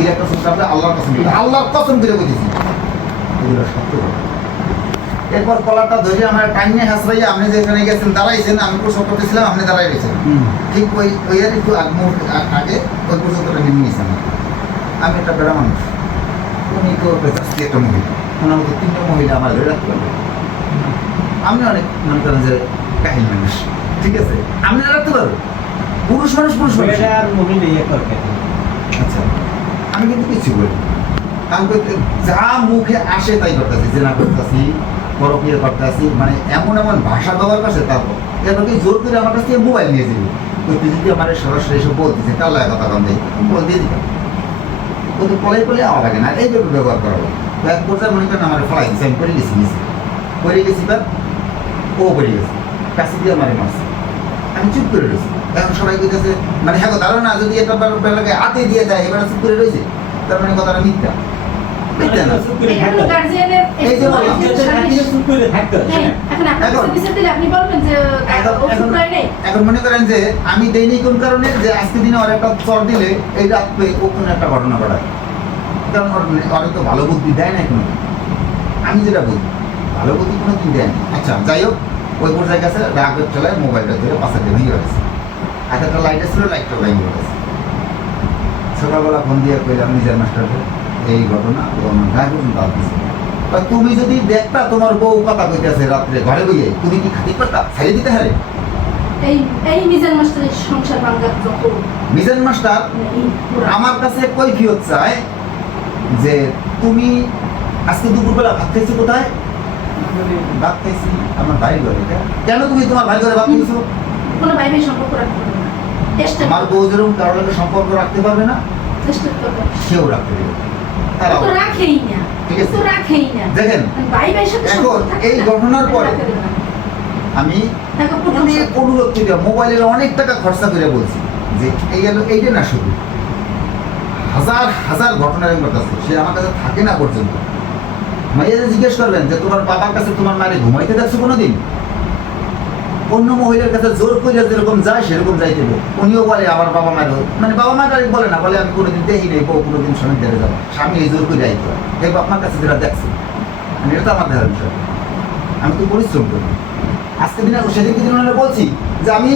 কিরা কসম কাটলে আল্লাহর কসম, আল্লাহর কসম করে বলতেছি এগুলো সত্য কথা। এরপর কলারটা ধরে আমার টাইম নিয়ে হাসরাইয়া আপনি যেখানে গেছেন দাঁড়াইছেন, আমি প্রশ্ন করতেছিলাম আপনি দাঁড়াই রয়েছেন, ঠিক ওই আর একটু আগে ওই প্রশ্নটা নিয়ে নিয়েছেন। আমি একটা বেড়া মানুষ, উনি তো বেজাস্তি একটা মহিলা, ওনার মতো 3টা মহিলা আমার ধরে রাখতে পারবে। আপনি অনেক মনে করেন যে কাহিল মানুষ, ঠিক আছে, আপনি রাখতে পারবেন, পুরুষ মানুষ পুরুষ মানুষ। আচ্ছা, আমি কিন্তু কিছু বলি, আমি যা মুখে আসে তাই করতেছি, জেনা করতেছি, পরকীয়া করতেছি, মানে এমন এমন ভাষা ব্যবহার করছে। তারপর এরপর জোর করে আমার কাছ থেকে মোবাইল নিয়ে যাবি, ওই যদি আমার সরাসরি এসব বলতেছে তার লাগে কথা কম দেয়, বল দিয়ে দিতাম, ও তো পলাই পলে আমার লাগে না, এইভাবে ব্যবহার করা হয়। এক পর্যায়ে মনে করেন আমার ফলাই দিচ্ছে, আমি করে গেছি নিচে, করে গেছি বা ও করে গেছে, কাছে দিয়ে আমারে মারছে, আমি চুপ করে রয়েছি। এখন সবাই কইতেছে মানে হ্যাঁ দাঁড়ো না, যদি এটা বেলাকে হাতে দিয়ে যায় এবার চুপ করে রয়েছে, তার মানে কথাটা মিথ্যা। এখন মনে করেন যে আমি দেইনি কোন কারণে, যে আজকে দিনে ওর একটা চর দিলে এই রাত্রে ও কোনো একটা ঘটনা ঘটায়, কারণ ওর তো ভালো বুদ্ধি দেয় না কোনো, আমি যেটা বলি ভালো বুদ্ধি কোনো দিন দেয় না। আচ্ছা যাই হোক, ওই পর্যায়ে গেছে, রাগের চলায় মোবাইলটা ধরে পাশাতে ভেঙে গেছে, হাতে একটা লাইট ছিল, লাইটটা ভেঙে গেছে। সকালবেলা ফোন দিয়ে কইলাম নিজের মাস্টারকে এই ঘটনা, গায়ে পর্যন্ত আসছে। তুমি যদি দেখতা তোমার বউ কথা কইতেছে রাত্রে ঘরে বইয়ে, তুমি কি খাতির করতা, ছেড়ে দিতে হারে? এই মিজান মাস্টারের সংসার ভাঙার যত মিজান মাস্টার আমার কাছে কৈফিয়ত চায় যে তুমি আজকে দুপুরবেলা ভাত খাইছো কোথায়? ভাত খাইছি আমার ভাই ঘরে। কেন তুমি তোমার ভাই ঘরে ভাত খাইছো? কোনো ভাই ভাই সম্পর্ক রাখতে পারবে না। আমার বউ যেরকম কারোর সাথে সম্পর্ক রাখতে পারবে না, সেও রাখতে দেবে, তারা তো রাখেই না, ঠিক আছে, তো রাখেই না। দেখেন ভাই ভাই সাথে এখন এই ঘটনার পরে আমি অনেক অনুরোধ করে মোবাইলের অনেক টাকা খরচা করে বলছি যে এই গেল, এইটা না শুধু হাজার হাজার ঘটনা এরকম ঘটছে, সে আমার কাছে থাকে না পর্যন্ত। মাইয়াদের জিজ্ঞেস করবেন যে তোমার বাবার কাছে তোমার মায়ের ঘুমাইতে দেখছো কোনোদিন? অন্য মহিলার কাছে জোর করে যেরকম যায় সেরকম যাই দেবে। উনিও বলে আমার বাবা মায়ের, মানে বাবা মায়ের বলে না, বলে আমি কোনোদিন দেখি নেই বউ কোনোদিন স্বামী দেখে যাবো, স্বামী এই জোর করে যাইতে হয় এই বাপ মার কাছে যেটা দেখছে, মানে এটা তো আমার দেখার বিষয়। আমি তো পরিশ্রম করি, আজকে দিনে সেদিনকে দিন ওনারা বলছি যে আমি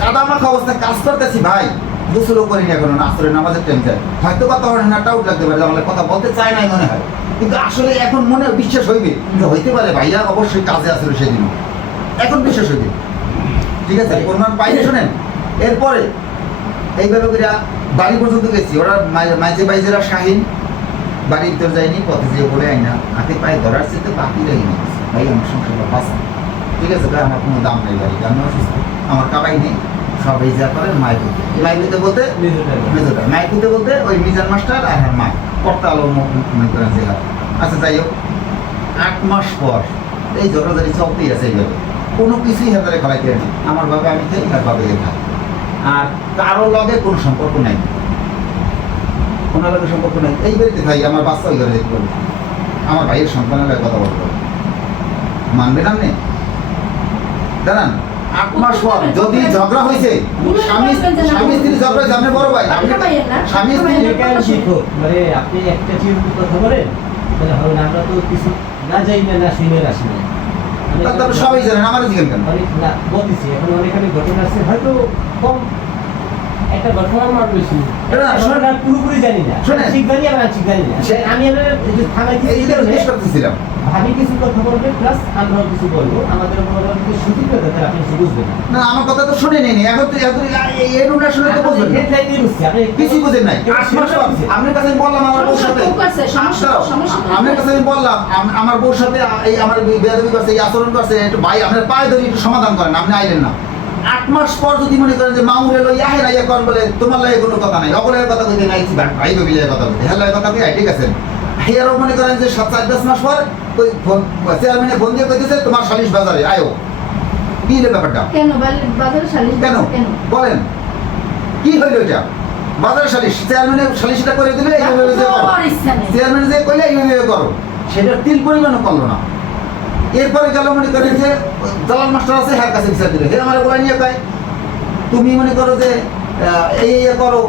কাদা মাখা অবস্থায় কাজ করতেছি ভাই, গোসলও করিনি এখনো, আসরে নামাজের টাইম যায়, হয়তো কথা হয় না, ডাউট লাগতে পারে, আমার কথা বলতে চায় নাই মনে হয়, কিন্তু আসলে এখন মনে বিশ্বাস হইবে যে হইতে পারে ভাইয়া অবশ্যই কাজে আসলে সেদিনও, এখন বিশ্বাস হইবে, ঠিক আছে। প্রমাণ পাইলে শোনেন, এরপরে এইভাবে করে বাড়ি পর্যন্ত গেছি, ওরা মাঝে বাইজেরা শাহিন বাড়ির ভিতর যায়নি, পথে যেয়ে বলে আইনা হাতে পায়ে ধরার চেয়ে বাকি রাখি না ভাই, আমার সংসারটা বাঁচা, ঠিক আছে ভাই, আমার কোনো দাম নেই বাড়িতে, আমি অসুস্থ, আমার কাবাই নেই, সব এই যা করেন মাইকুতে বলতে মেজোটা, মাইকুতে বলতে ওই মিজান মাস্টার আর আমার মা কর্তা আলো মনে করেন যে। আচ্ছা যাই হোক, 8 মাস পর এই ঝগড়াঝাড়ি চলতেই আছে এইভাবে, কোনো কিছুই হাতারে খোলাইতে নেই, আমার বাবা আমি খাই আর বাবা খাই, আর কারো লগে কোনো সম্পর্ক নাই, কোনো লগে সম্পর্ক নাই, এই বাড়িতে খাই, আমার বাচ্চা ওই ঘরে দেখতে পাবো, আমার ভাইয়ের সন্তানের লগে কথা বলতে হবে, মানবেন আপনি? দাঁড়ান, 8 মাস পর যদি ঝগড়া হয়েছে, স্বামী স্ত্রী ঝগড়া হয়েছে, আপনি বড় ভাই, স্বামী স্ত্রী মানে আপনি একটা চির কথা বলেন তাহলে হবে না, আমরা তো কিছু না যাই না, না শুনে আসি না, তারপরে সবাই জানেন, আমারও জিজ্ঞেস কেন বলতেছি এখন অনেকখানি ঘটনা আছে, হয়তো কম একটা ঘটনা আমার বেশি পুরোপুরি জানি না, ঠিক জানি আবার ঠিক জানি না, আমি করতেছিলাম ভাবি কিছু কথা বলবে প্লাস আমরাও কিছু বলবো, আমাদের সঠিক কথা আপনি কিছু বুঝবেন না, আমার কথা তো শুনে নেই, এখন তো এরুটা শুনে তো বুঝবেন কিছু বুঝেন নাই। আপনার কাছে বললাম আমার বউর সাথে, আপনার কাছে আমি বললাম আমার বউর সাথে এই আমার বেয়াদবি করছে, এই আচরণ করছে, একটু ভাই আপনার পায়ে ধরে একটু সমাধান করেন, আপনি আইলেন না। 8 মাস পর যদি মনে করেন যে মামুরে লই আহে না, কর বলে তোমার লাগে কোনো কথা নাই, অপরের কথা কইতে নাই, ভাই ভাবি লাগে কথা বলতে, হ্যাঁ লাগে কথা কই, ঠিক আছে। হেয়ারও মনে করেন যে 7-10 মাস পর ওই চেয়ারম্যানে ফোন দিয়ে কইতেছে তোমার সালিশ বাজারে আয়ো, কি রে ব্যাপারটা? কেন বাজারে সালিশ কেন বলেন, কি হইল এটা? বাজারে সালিশ, চেয়ারম্যানে সালিশটা করে দিলে চেয়ারম্যানে যে কইলে এইভাবে করো, সেটার 3 পরিমাণও করলো না। এরপরে গেল মনে করেন যে দালাল মাস্টার আছে, হ্যাঁ কাছে বিচার দিলে, হে আমার বলা নিয়ে কয় তুমি মনে করো যে এই করো,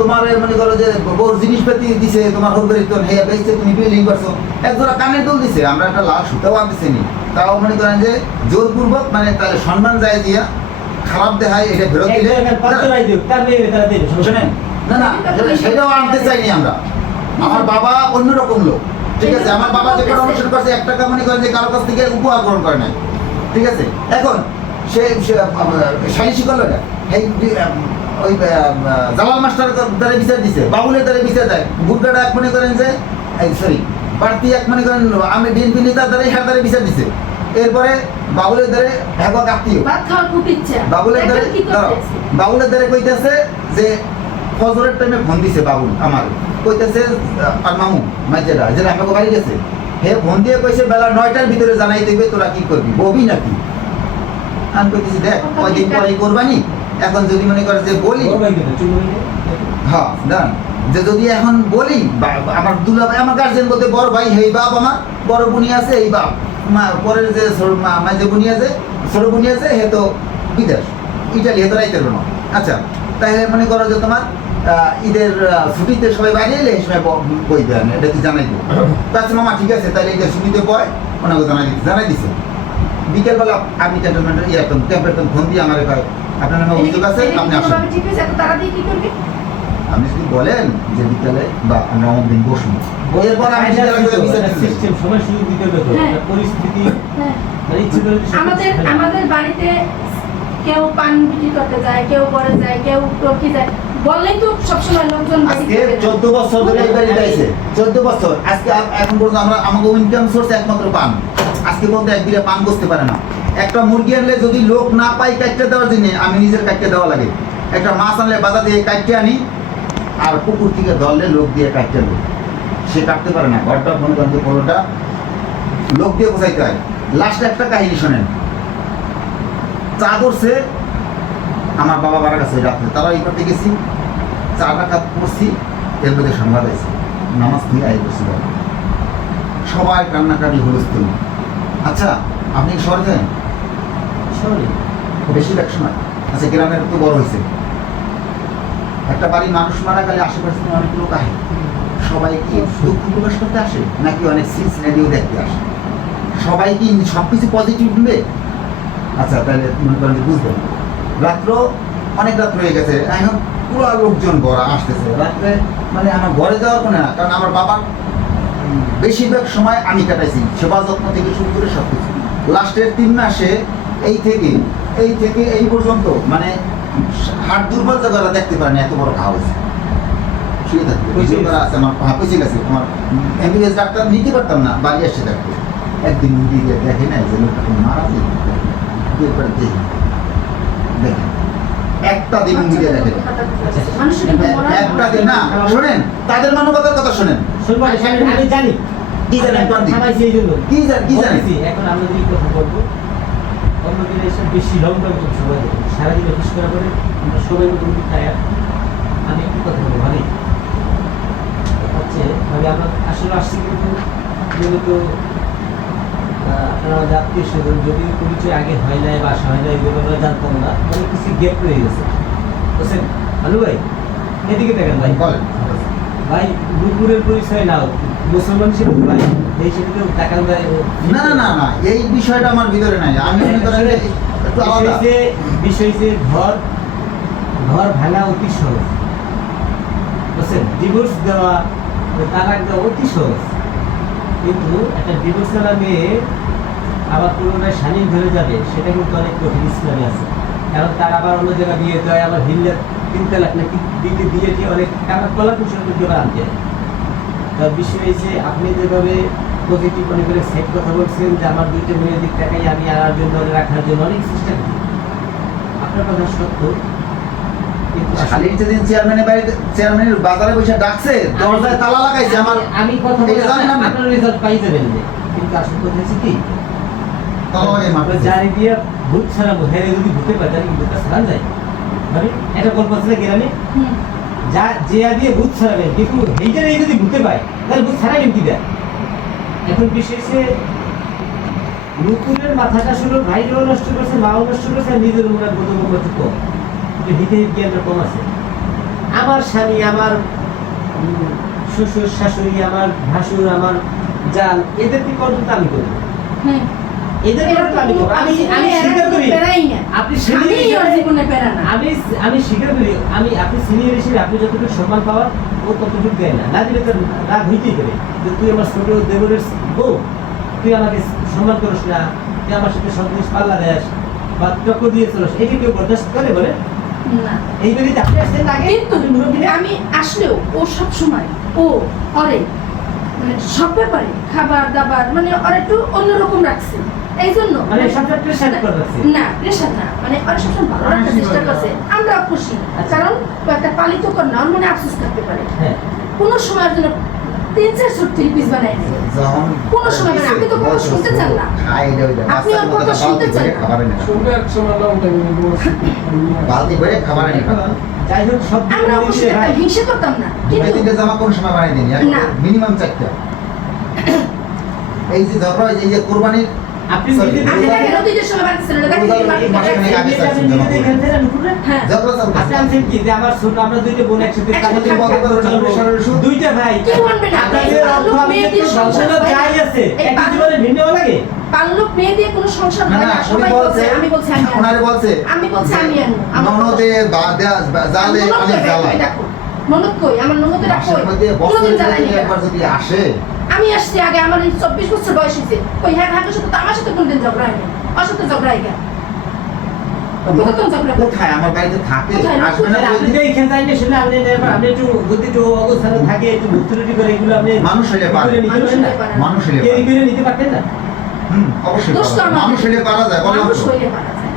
তোমার মনে করো যে বড় জিনিসপাতি দিছে তোমার হরবেরিতন হে বেচতে তুমি বিল্ডিং করছো এক জোড়া কানের দুল দিছে আমরা একটা লাল সুতাও আনতেছি নি তাও মনে করেন যে জোরপূর্বক মানে তাহলে সম্মান যায় দিয়া খারাপ দেখায় এটা ফেরত দিলে শোনেন না না সেটাও আনতে চাইনি আমরা আমার বাবা অন্যরকম লোক ঠিক আছে আমার বাবা যে কোনো অনুষ্ঠান করছে 1 টাকা মনে করেন যে কারো কাছ থেকে উপহার গ্রহণ করে নাই ঠিক আছে এখন সে শাহী শিকল ওই জালাল মাস্টার দ্বারা বিচার দিছে বাবুলের দ্বারা বিচার দেয় বুটকাটা এক মনে করেন যে সরি বাড়তি এক মনে করেন আমি বিএনপি নেতার দ্বারা হ্যাঁ দ্বারা বিচার দিছে এরপরে বাবুলের দ্বারে হ্যাঁ আত্মীয় বাবুলের দ্বারে কইতেছে যে ফজরের টাইমে ফোন দিছে বাবুল আমার কইতেছে আর মামু মাইজেরা যেটা আমাকে বাড়ি গেছে হে ফোন দিয়ে কইছে বেলা 9টার ভিতরে জানাই দিবে তোরা কি করবি ববি নাকি আমি কইতেছি দেখ কয়দিন পরে করবানি এখন যদি মনে করে যে বলি হ্যাঁ দাঁড়ান যে যদি এখন বলি আমার দুলাভাই আমার গার্জেন বলতে বড় ভাই হেই বাপ আমার বড় বুনি আছে এই বাপ পরের যে মাঝে বুনি আছে ছোট বুনি আছে হে তো বিদেশ ইটালি হে তো রাইতে না আচ্ছা তাহলে মনে করো যে তোমার ঈদের ছুটিতে সবাই বাইরে এলে এই সময় বই দেন এটা কি জানাই দেবো আচ্ছা মামা ঠিক আছে তাহলে ঈদের ছুটিতে পয় ওনাকে জানাই দিছে বিকেলবেলা আপনি ক্যান্টনমেন্টের ক্যাম্পের ফোন দিয়ে আমার কয় আপনার নামে অভিযোগ আছে আপনি আসুন আপনি যদি বলেন যে বিকেলে বা আমরা অমুক দিন বসুন বইয়ের পর আমি সিস্টেম সময় সুযোগ দিতে হবে পরিস্থিতি আমাদের বাড়িতে কেউ পান বিক্রি করতে যায় কেউ পরে যায় কেউ টকি যায় বললেই তো সবসময় লোকজন আজকে 14 বছর ধরে এই বাড়িতে আছে 14 বছর আজকে এখন পর্যন্ত আমরা আমাদের ইনকাম সোর্স একমাত্র পান আজকে পর্যন্ত এক বিলে পান বসতে পারে না একটা মুরগি আনলে যদি লোক না পাই কাটতে দেওয়ার জন্য আমি নিজের কাটতে দেওয়া লাগে একটা মাছ আনলে বাজার দিয়ে কাটতে আনি আর পুকুর থেকে ধরলে লোক দিয়ে কাটতে আনবে সে কাটতে পারে না ঘরটা মনে করেন পুরোটা লোক দিয়ে বোঝাইতে হয় লাস্ট একটা কাহিনী শোনেন চা করছে আমার বাবা মারা গেছে রাত্রে তারা এই করতে গেছি চা রাখাত করছি এর মধ্যে সংবাদ আছে নামাজ নিয়ে আয় করছি সবাই কান্নাকাটি হুলস্থুল আচ্ছা আপনি শহরে যান শহরে বেশিরভাগ সময় আচ্ছা গ্রামের তো বড় হয়েছে একটা বাড়ি মানুষ মারা গেলে আশেপাশে অনেক লোক আসে সবাই কি দুঃখ প্রকাশ করতে আসে নাকি অনেক সিনারিও দেখতে আসে সবাই কি সব কিছু পজিটিভ নেবে আচ্ছা তাহলে মনে করেন যে বুঝবেন রাত্র অনেক রাত্র হয়ে গেছে এখন পুরো লোকজন ঘরে আসতেছে রাত্রে মানে আমার ঘরে যাওয়ার কোনো না কারণ আমার বাবার বেশিরভাগ সময় আমি কাটাইছি সেবা যত্ন থেকে শুরু করে সব কিছু লাস্টের 3 মাসে এই থেকে এই পর্যন্ত মানে হাট দুর্বল জায়গাটা দেখতে পারেনি এত বড় ঘা হয়েছে শুয়ে থাকবে আছে আমার পৌঁছে গেছে তোমার এমবিবিএস ডাক্তার নিতে পারতাম না বাড়ি আসছে ডাক্তার একদিন দিয়ে দেখে না যে লোকটাকে মারা যায় দেখেন একটা দিন মিডিয়া দেখে একটা দিন না শোনেন তাদের মানবতার কথা শোনেন আমি জানি কি জানেন কি জানেন এখন আমরা যদি কথা বলবো অন্যদিন এসে বেশি লম্বা সময় দেবো সারাদিন অফিস করা করে আমরা সবাই মোটামুটি টায়ার আমি একটু কথা বলবো ভাবি হচ্ছে ভাবি আমরা আসলে আসছি কিন্তু যেহেতু আপনারা আমাদের আত্মীয় স্বজন যদিও পরিচয় আগে হয় নাই বা আসা হয় না এগুলো আমরা জানতাম না অনেক কিছু গ্যাপ রয়ে গেছে বুঝছেন আলু ভাই এদিকে দেখেন ভাই বলেন ভাই দুপুরের পরিচয় নাও মুসলমান ছিল ভাই এই সেটা টাকা না না না না এই বিষয়টা আমার ভিতরে নাই আমি মনে করি একটু আলাদা বিষয় যে ঘর ভাঙা অতি সহজ বুঝছেন ডিভোর্স দেওয়া তালাক দেওয়া অতি সহজ কিন্তু একটা ডিভোর্স দেওয়া মেয়ে আবার পুনরায় স্বামী ধরে যাবে সেটা কিন্তু অনেক কঠিন ইসলামে আছে কারণ তার আবার অন্য জায়গায় বিয়ে দেয় আবার হিল্লে 3 তালাক নাকি দিতে দিয়ে অনেক টাকা কলা কুশল করতে আবার আনতে হয় তার বিষয় যে আপনি যেভাবে পজিটিভ মনে করে সেট কথা বলছেন যে আমার 2টা মেয়ের দিক টাকাই আমি আনার জন্য রাখার জন্য অনেক চেষ্টা করি আপনার কথা সত্য কিন্তু খালি যেদিন চেয়ারম্যানের বাজারে বসে ডাকছে দরজায় তালা লাগাইছে আমার আমি কথা বলে আপনার রেজাল্ট পাই যাবেন কিন্তু আসল কথা হচ্ছে কি তালা লাগাই মাত্র জানি দিয়ে ভূত ছাড়াবো হ্যাঁ যদি ভূতে পাই জানি ভূতটা ছাড়ান যায় মানে এটা গল্প আছে গ্রামে যা যে দিয়ে ভূত ছাড়াবেন কিন্তু এইটারে যদি ভূতে পায় তাহলে ভূত ছাড়াবেন কি দেয় এখন বিশেষে নতুনের মাথাটা শুরু ভাইরাও নষ্ট করছে মাও নষ্ট করছে আর নিজের মনে বোধ করতে কম হিতে জ্ঞানটা কম আছে আমার স্বামী, আমার শ্বশুর শাশুড়ি, আমার ভাসুর, আমার জাল, এদেরকে কর্তব্য আমি করি। হুম। এদের কর্তব্য আমি করি। আমি স্বীকার করি পেরাই না। আপনি আমি সিনিয়র ওর জীবনে পেরা না। আমি স্বীকার করি আপনি সিনিয়র হিসেবে আপনি যতটুকু সম্মান পাওয়ার ও ততটুকু দেয় না। না দিলে তো রাগ হইতেই পারে যে তুই আমার ছোট দেবরের বউ, তুই আমাকে সম্মান করিস না, তুই আমার সাথে সব জিনিস পাল্লা দেস বা টক্কর দিয়ে চলিস, এটা কেউ বরদাস্ত করে বলে? না। এই বাড়িতে আপনি আসছেন আগে কিন্তু আমি আসলেও ও সব সময় ও অরে মানে সব ব্যাপারে খাবার দাবার মানে ওর একটু অন্যরকম রাখছে, এই জন্য মানে সবটা প্রেশার করে রাখছে। না প্রেশার না, মানে ওরা সবসময় ভালো রাখার চেষ্টা করছে, আমরা খুশি। আচ্ছা। কারণ ও একটা পালিত কন্যা, ওর মনে আফসোস থাকতে পারে হ্যাঁ, কোনো সময়ের জন্য 3-4 ছোট পিস বানাই নেই। যখন কোনো সময় না, আপনি তো কথা শুনতে চান না। আপনি ওর কথা শুনতে চান না। খাবার এনে শুনতে এক সময় লং টাইম বালতি করে খাবার এনে এখন যাই হোক সব আমরা অবশ্যই একটা হিংসে করতাম না, কিন্তু তিনটে জামা কোন সময় বানাই দিনি না। মিনিমাম 4টা। এই যে ঝগড়া হয়েছে, এই যে কোরবানির আপনি Sorry, নিজে আপনি রোজার- দেখেন ওদের সময় বাড়তেছেন না, দেখেন রোজার কি মাসে বাড়তেছে। আগে চাচ্ছেন নিজে জামা দেখেন না নুপুরে? হ্যাঁ ঝগড়া আপনি চলতেছে। আনছেন কি যে আমার ছোট আমরা দুইটা বোন একসাথে কাজ একসাথে করি, থাকবো। দুইটা ভাই কেউ আনবে না। আপনাদের এই অর্থ বালক আমি মেয়ে দিয়ে কিন্তু সংসার সংসারে হয় না। যাই আছে এই একই বালক- জীবনে ভিন্ন লাগে। পাল্লুক মেয়ে দিয়ে কোনো সংসার না হয় না না, উনি সবাই বলছে, বলছে আমি বলছি আমি আনবো। ওনারে বলছে আমি বলছি আমি আনবো। আমার ননদে জালে ননদ অনেক কই? জ্বালায়। দেখো, ননদ কই? আমার ননদেরা মাসের কই? মধ্যে কোনোদিন বছরের জ্বালায়নি মধ্যে তারা। একবার যদি আসে, আমি আসছি আগে, আমার এই 24 বছর বয়স হয়েছে। কই হ্যাঁ ভাগ্য সাথে তো আমার সাথে কোনদিন ঝগড়া হয়নি, ওর সাথে ঝগড়া হয় কেন? কতক্ষণ ঝগড়া করে? কোথায় আমার বাড়িতে থাকে কোথায়? আসবে না আপনি কোনদিন? তো এইখানে যাই না শুনে আপনি একটু বুদ্ধি একটু অবস্থানে থাকে একটু ভুতুরুটি করে এগুলো আপনি মানুষ হইলে পারে। করে নিতে পারেন না? মানুষ হইলে কেরি পারে। করে নিতে পারতেন না? অবশ্যই দোষ তো পারা যায়। আমার। মানুষ হইলে পারা যায়, বললাম মানুষ তো। হইলে পারা যায়।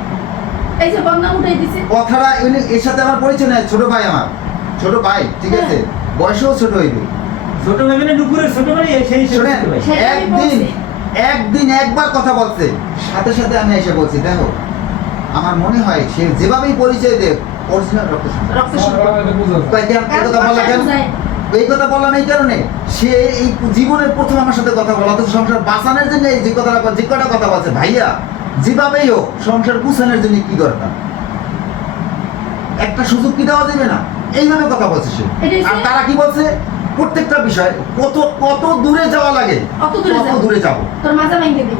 এই যে বদনাম উঠাই দিছে। কথাটা এর সাথে আমার পরিচয় নাই, ছোট ভাই আমার, ছোট ভাই, ঠিক আছে, বয়সেও ছোট হইবে। ছোট ভাই মানে নুপুরের ছোট ভাই সেই ছোট শুনেন, ভাই। সেটাই আমি একদিন একবার কথা বলছে, সাথে সাথে আমি এসে বলছি, দেখো আমার মনে হয় সে যেভাবেই পরিচয় দেয় অরিজিনাল রক্ত সম্পর্ক। রক্ত সম্পর্ক। এই কথা বললাম কেন? বুঝায়। এই কথা বললাম এই কারণে, সে এই জীবনের প্রথম আমার সাথে কথা বলা, তো সংসার বাঁচানোর জন্য এই যে কটা কথা বলছে, ভাইয়া যেভাবেই হোক সংসার গুছানোর জন্য কি দরকার, একটা সুযোগ কি দেওয়া যাবে না, এইভাবে কথা বলছে সে। এটাই আর সে- তারা কি বলছে, প্রত্যেকটা বিষয় কত দূরে যাওয়া লাগে, অত দূরে কত যাবো। দূরে যাবো, তোর মাজা ভেঙে দিবি।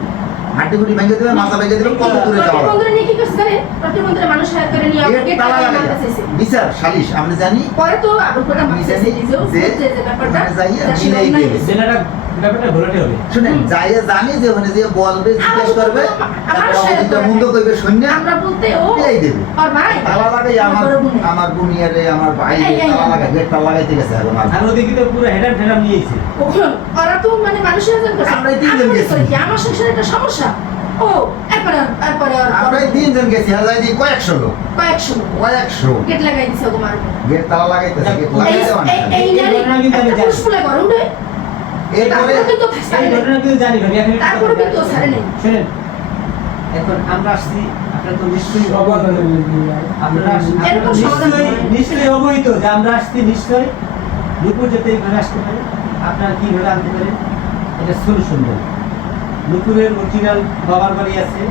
হাড্ডি গুটি ভেঙে দেবে, মাথা ভেঙে দেবে, কত দূরে যাওয়া লাগে। প্রতিবন্ধরে নিয়ে কি করছে জানেন? প্রতিবন্ধরে মানুষ হায়ার করে নিয়ে এর আমাকে তালা টাকা লাগাইয়া, মারতে চাইছে। বিচার সালিশ আমরা জানি, পরে তো আবার করে আমি মারতে জানি চাইছে নিজেও, যে বুঝছে যে ব্যাপারটা ওখানে যাইয়া যা সে মিলাই অন্যায় দেবে। হয়েছে। যেটা ব্যাপারটা ঘোরাতে হবে। শুনেন, হুম। যাইয়া জানি যে ওখানে যে বলবে, জিজ্ঞেস আমার করবে, তো- আমার তারপর সাথে অবস্থা করে মন্দ নাই। করবে, শূন্য আমরা বলতে ও মিলাই দেবে। আর ভাই তালা লাগাই আমার বড় বোনের। আমার বুনিয়ারে, আমার ভাই এই, এই, তালা এই। লাগাই, গেট তালা লাগাইতে গেছে এখন আর। আর ওদিকে তো পুরো হেডাম ঠেডাম নিয়েছে। ওরা তো মানে মানুষের একজন করছে। আমরা এই তিনজন আমি মনে গেছি। করি কি, আমার সংসারে একটা সমস্যা। ও এরপরে আমরা এই তিনজন গেছি, আর যাই দিই কয়েকশো লোক, কয়েকশো কয়েকশো গেট লাগাই দিছে তোমার। গেট তালা লাগাইতেছে, গেট এই লাগাইতে অনেক। এই নারী ঘটনা কিন্তু আমি একটা জানি। পুষ্পলা গরম রে। এরপরে তারপরে কিন্তু এই ছাড়ে নাই। ঘটনা কিন্তু জানি ভাবি এখন একটা তারপরে কথা কিন্তু বলি। ছাড়ে নাই। শুনেন, এখন আমরা আসছি, আপনারা তো নিশ্চয়ই সমাধানের আপনারা এরকম সমাধান করেন। নিশ্চয়ই অবহিত যে আমরা আসছি নিশ্চয় নুপুর যাতে এইভাবে আসতে পারে, আপনারা কিভাবে আনতে পারেন এটা সলিউশন দেন। নুপুরের অরিজিনাল বাবার বাড়ি আছে,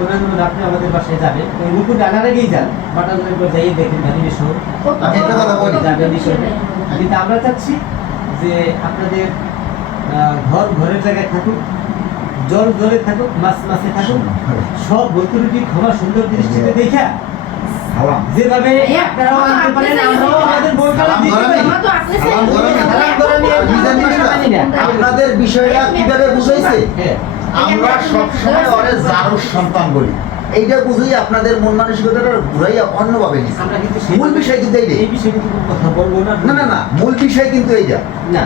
ওনার জন্য আপনি আমাদের বাসায় যাবেন, ওই নুপুর ডানার আগেই যান, বাটাগুলোর পর যাইয়ে দেখেন ভাবিনের সহ। ও তো- আমি একটা কথা বলি, ও তো যাবেন কিছু বিষয়টা। নাই। কিন্তু আমরা চাচ্ছি যে আপনাদের ঘরের জায়গায় থাকুক, জলে থাকুক, মাছে থাকুক, সব ভর্তুরুটি ক্ষমা সুন্দর দৃষ্টিতে দেখা সালাম। যেভাবে ভাইয়া, আপনারাও আনতে পারেন, আমরাও আমাদের বউকে সালাম দিতে করেন। পারি। আমার তো আপনি সালাম করেন। সালাম করেন নিয়ে বুঝেন না সেটা? জানি না। আপনাদের বিষয়টা কিভাবে বুঝাইছে, হ্যাঁ, আমরা সবসময় ওরে জারুর সন্তান বলি, এইটা বুঝেই আপনাদের মন মানসিকতাটা ঘুরাইয়া অন্যভাবে নিচ্ছে। আমরা কিন্তু মূল বিষয় কিন্তু এইটাই। এই বিষয়ে কিন্তু কোনো কথা বলবো না। না না না, মূল বিষয় কিন্তু এইটা। না,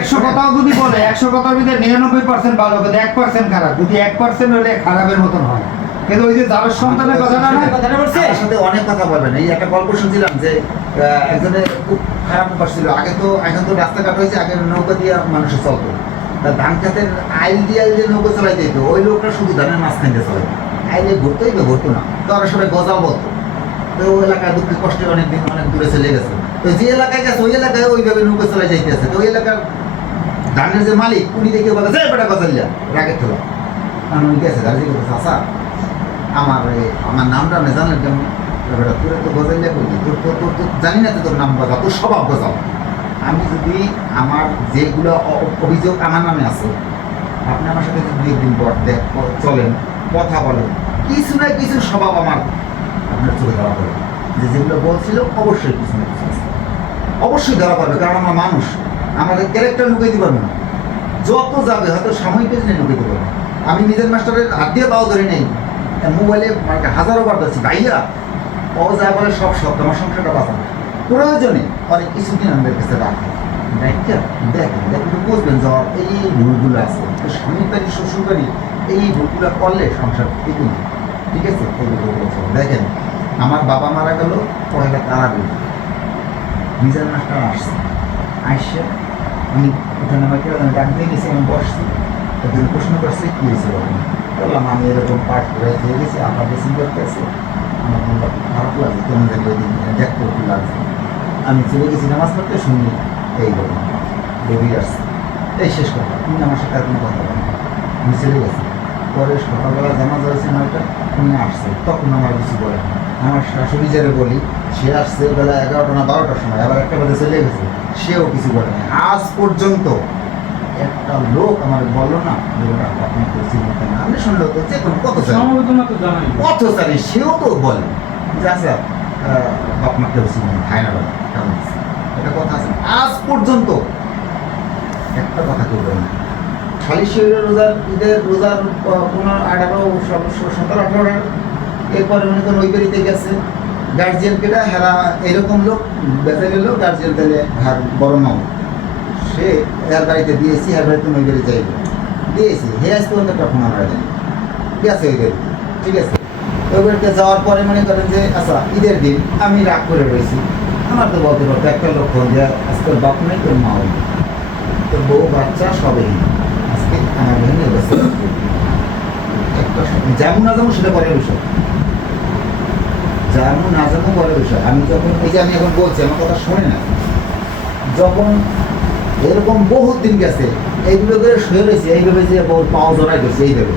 100 কথাও যদি বলে 100 কথার ভিতরে 99% ভালো, কিন্তু 1% খারাপ। যদি 1% হলে খারাপের মতন হয়, কিন্তু ওই যে যার সন্তানের কথাটা না, কথাটা বলছে আমার সাথে অনেক কথা বলবেন। এই একটা গল্প শুনছিলাম যে একজনের খুব খারাপ অভ্যাস ছিল, এখন তো রাস্তাঘাট হয়েছে, আগে নৌকা দিয়ে মানুষের চলতো, তা ধান খেতের আইল দিয়ে নৌকা চালাই যেত, ওই লোকটা শুধু ধানের মাঝখান দিয়ে চলে, আইলে ঘুরতোই বা ঘুরতো না, তো ওরা সবাই গজাল বলতো। তো ওই এলাকায় দুঃখে কষ্টে অনেক দূরে চলে গেছে, তো যে এলাকায় গেছে ওই এলাকায় ওইভাবে নৌকা চালাই যাইতেছে, তো ওই এলাকার ধানের যে মালিক উনি দেখে বলে যে বেটা গজালিয়া রাগের তোলা, কারণ উনি গেছে দার্জিলিং করতেছে, আচ্ছা আমার নামটা আপনি জানেন কেমন? বেটা তোরা তো গজাইলে করলি তোর তোর তোর তোর জানি না তো তোর নাম গজা তোর স্বভাব গজাও আমি যদি আমার যেগুলো অভিযোগ আমার নামে আছে আপনি আমার সাথে যদি 2 দিন পর চলেন কথা বলেন কিছু না কিছু স্বভাব আমার আপনার চোখে ধরা পড়বে যে যেগুলো বলছিল অবশ্যই কিছু না কিছু আছে অবশ্যই ধরা পড়বে কারণ আমরা মানুষ আমাদের ক্যারেক্টার লুকাইতে পারবো না যত যাবে হয়তো সাময়িক জন্য লুকাইতে পারবো আমি নিজের মাস্টারের হাত দিয়ে পাও ধরে নেই মোবাইলে মানে হাজারো বার ধরছি ভাইয়া ও যা বলে সব সত্য আমার সংসারটা বাঁচানো প্রয়োজনে অনেক কিছুদিন আমাদের কাছে রাখে দেখেন একটু বুঝবেন যে ওর এই ভুলগুলো আছে তো স্বামীর বাড়ি শ্বশুর বাড়ি এই ভুলগুলো করলে সংসার ঠিক না ঠিক আছে এইগুলো বলছে। দেখেন আমার বাবা মারা গেল পয়লা তারাবি নিজের মাস্টার আসছে আসছে আমি উঠে নামাকে ডাক দিয়ে গেছি আমি বসছি একদিন প্রশ্ন করছে কী হয়েছে বললাম আমি এরকম পাঠ করে দিয়ে গেছি আমার বেশি করতেছে আমার মনটা খারাপ লাগছে কেমন জানি ওই দিন দেখতে একটু লাগছে আমি চলে গেছি নামাজ পড়তে শুনি এই বললাম দেবী আসছে এই শেষ কথা তুমি আমার সাথে আর কোনো কথা বলো আমি চলে গেছি পরে সকালবেলা জানাজা হয়েছে 9টা উনি আসছে তখন আমার কিছু বলে না। আমার শাশুড়ি যারে বলি সে আসছে বেলা 11টা না 12টার সময় আবার 1টা বাজে চলে গেছে সেও কিছু বলে না আজ পর্যন্ত একটা লোক আমার বললো না যে ওটা আপনি করছি না আমি শুনলো তো যে কোনো কত কত জানি সেও তো বলে যে আচ্ছা আপনার কেউ ছিল খায় না বলে কেমন আছে এটা কথা আছে আজ পর্যন্ত একটা কথা কেউ বলে না খালি শিবিরের রোজার ঈদের রোজার 15, 18, 17, 18 এরপরে মনে করেন ওই বাড়িতে গেছে গার্জিয়ান কেটা হেরা এরকম লোক বেঁচে গেল গার্জিয়ান তাহলে বড় মাও সে এর বাড়িতে দিয়েছি এর বাড়িতে ওই বাড়ি যাইব দিয়েছি হে আজ পর্যন্ত একটা ফোন আমরা যাই গেছে ওই বাড়িতে ঠিক আছে ওই বাড়িতে যাওয়ার পরে মনে করেন যে আচ্ছা ঈদের দিন আমি রাগ করে রয়েছি আমার তো বলতে পারতো একটা লোক ফোন দেওয়া আজকের বাপ নেই তোর মাও নেই তোর বউ বাচ্চা সবই আজকে আমার ভেঙে গেছে একটা যেমন না যেমন সেটা পরের বিষয় যেমন না যেমন পরের বিষয় আমি যখন এই যে আমি এখন বলছি আমার কথা শোনে না যখন এরকম বহুত দিন গেছে এইগুলো করে শুয়ে রয়েছে এইভাবে যে পাও জড়াই করছে এইভাবে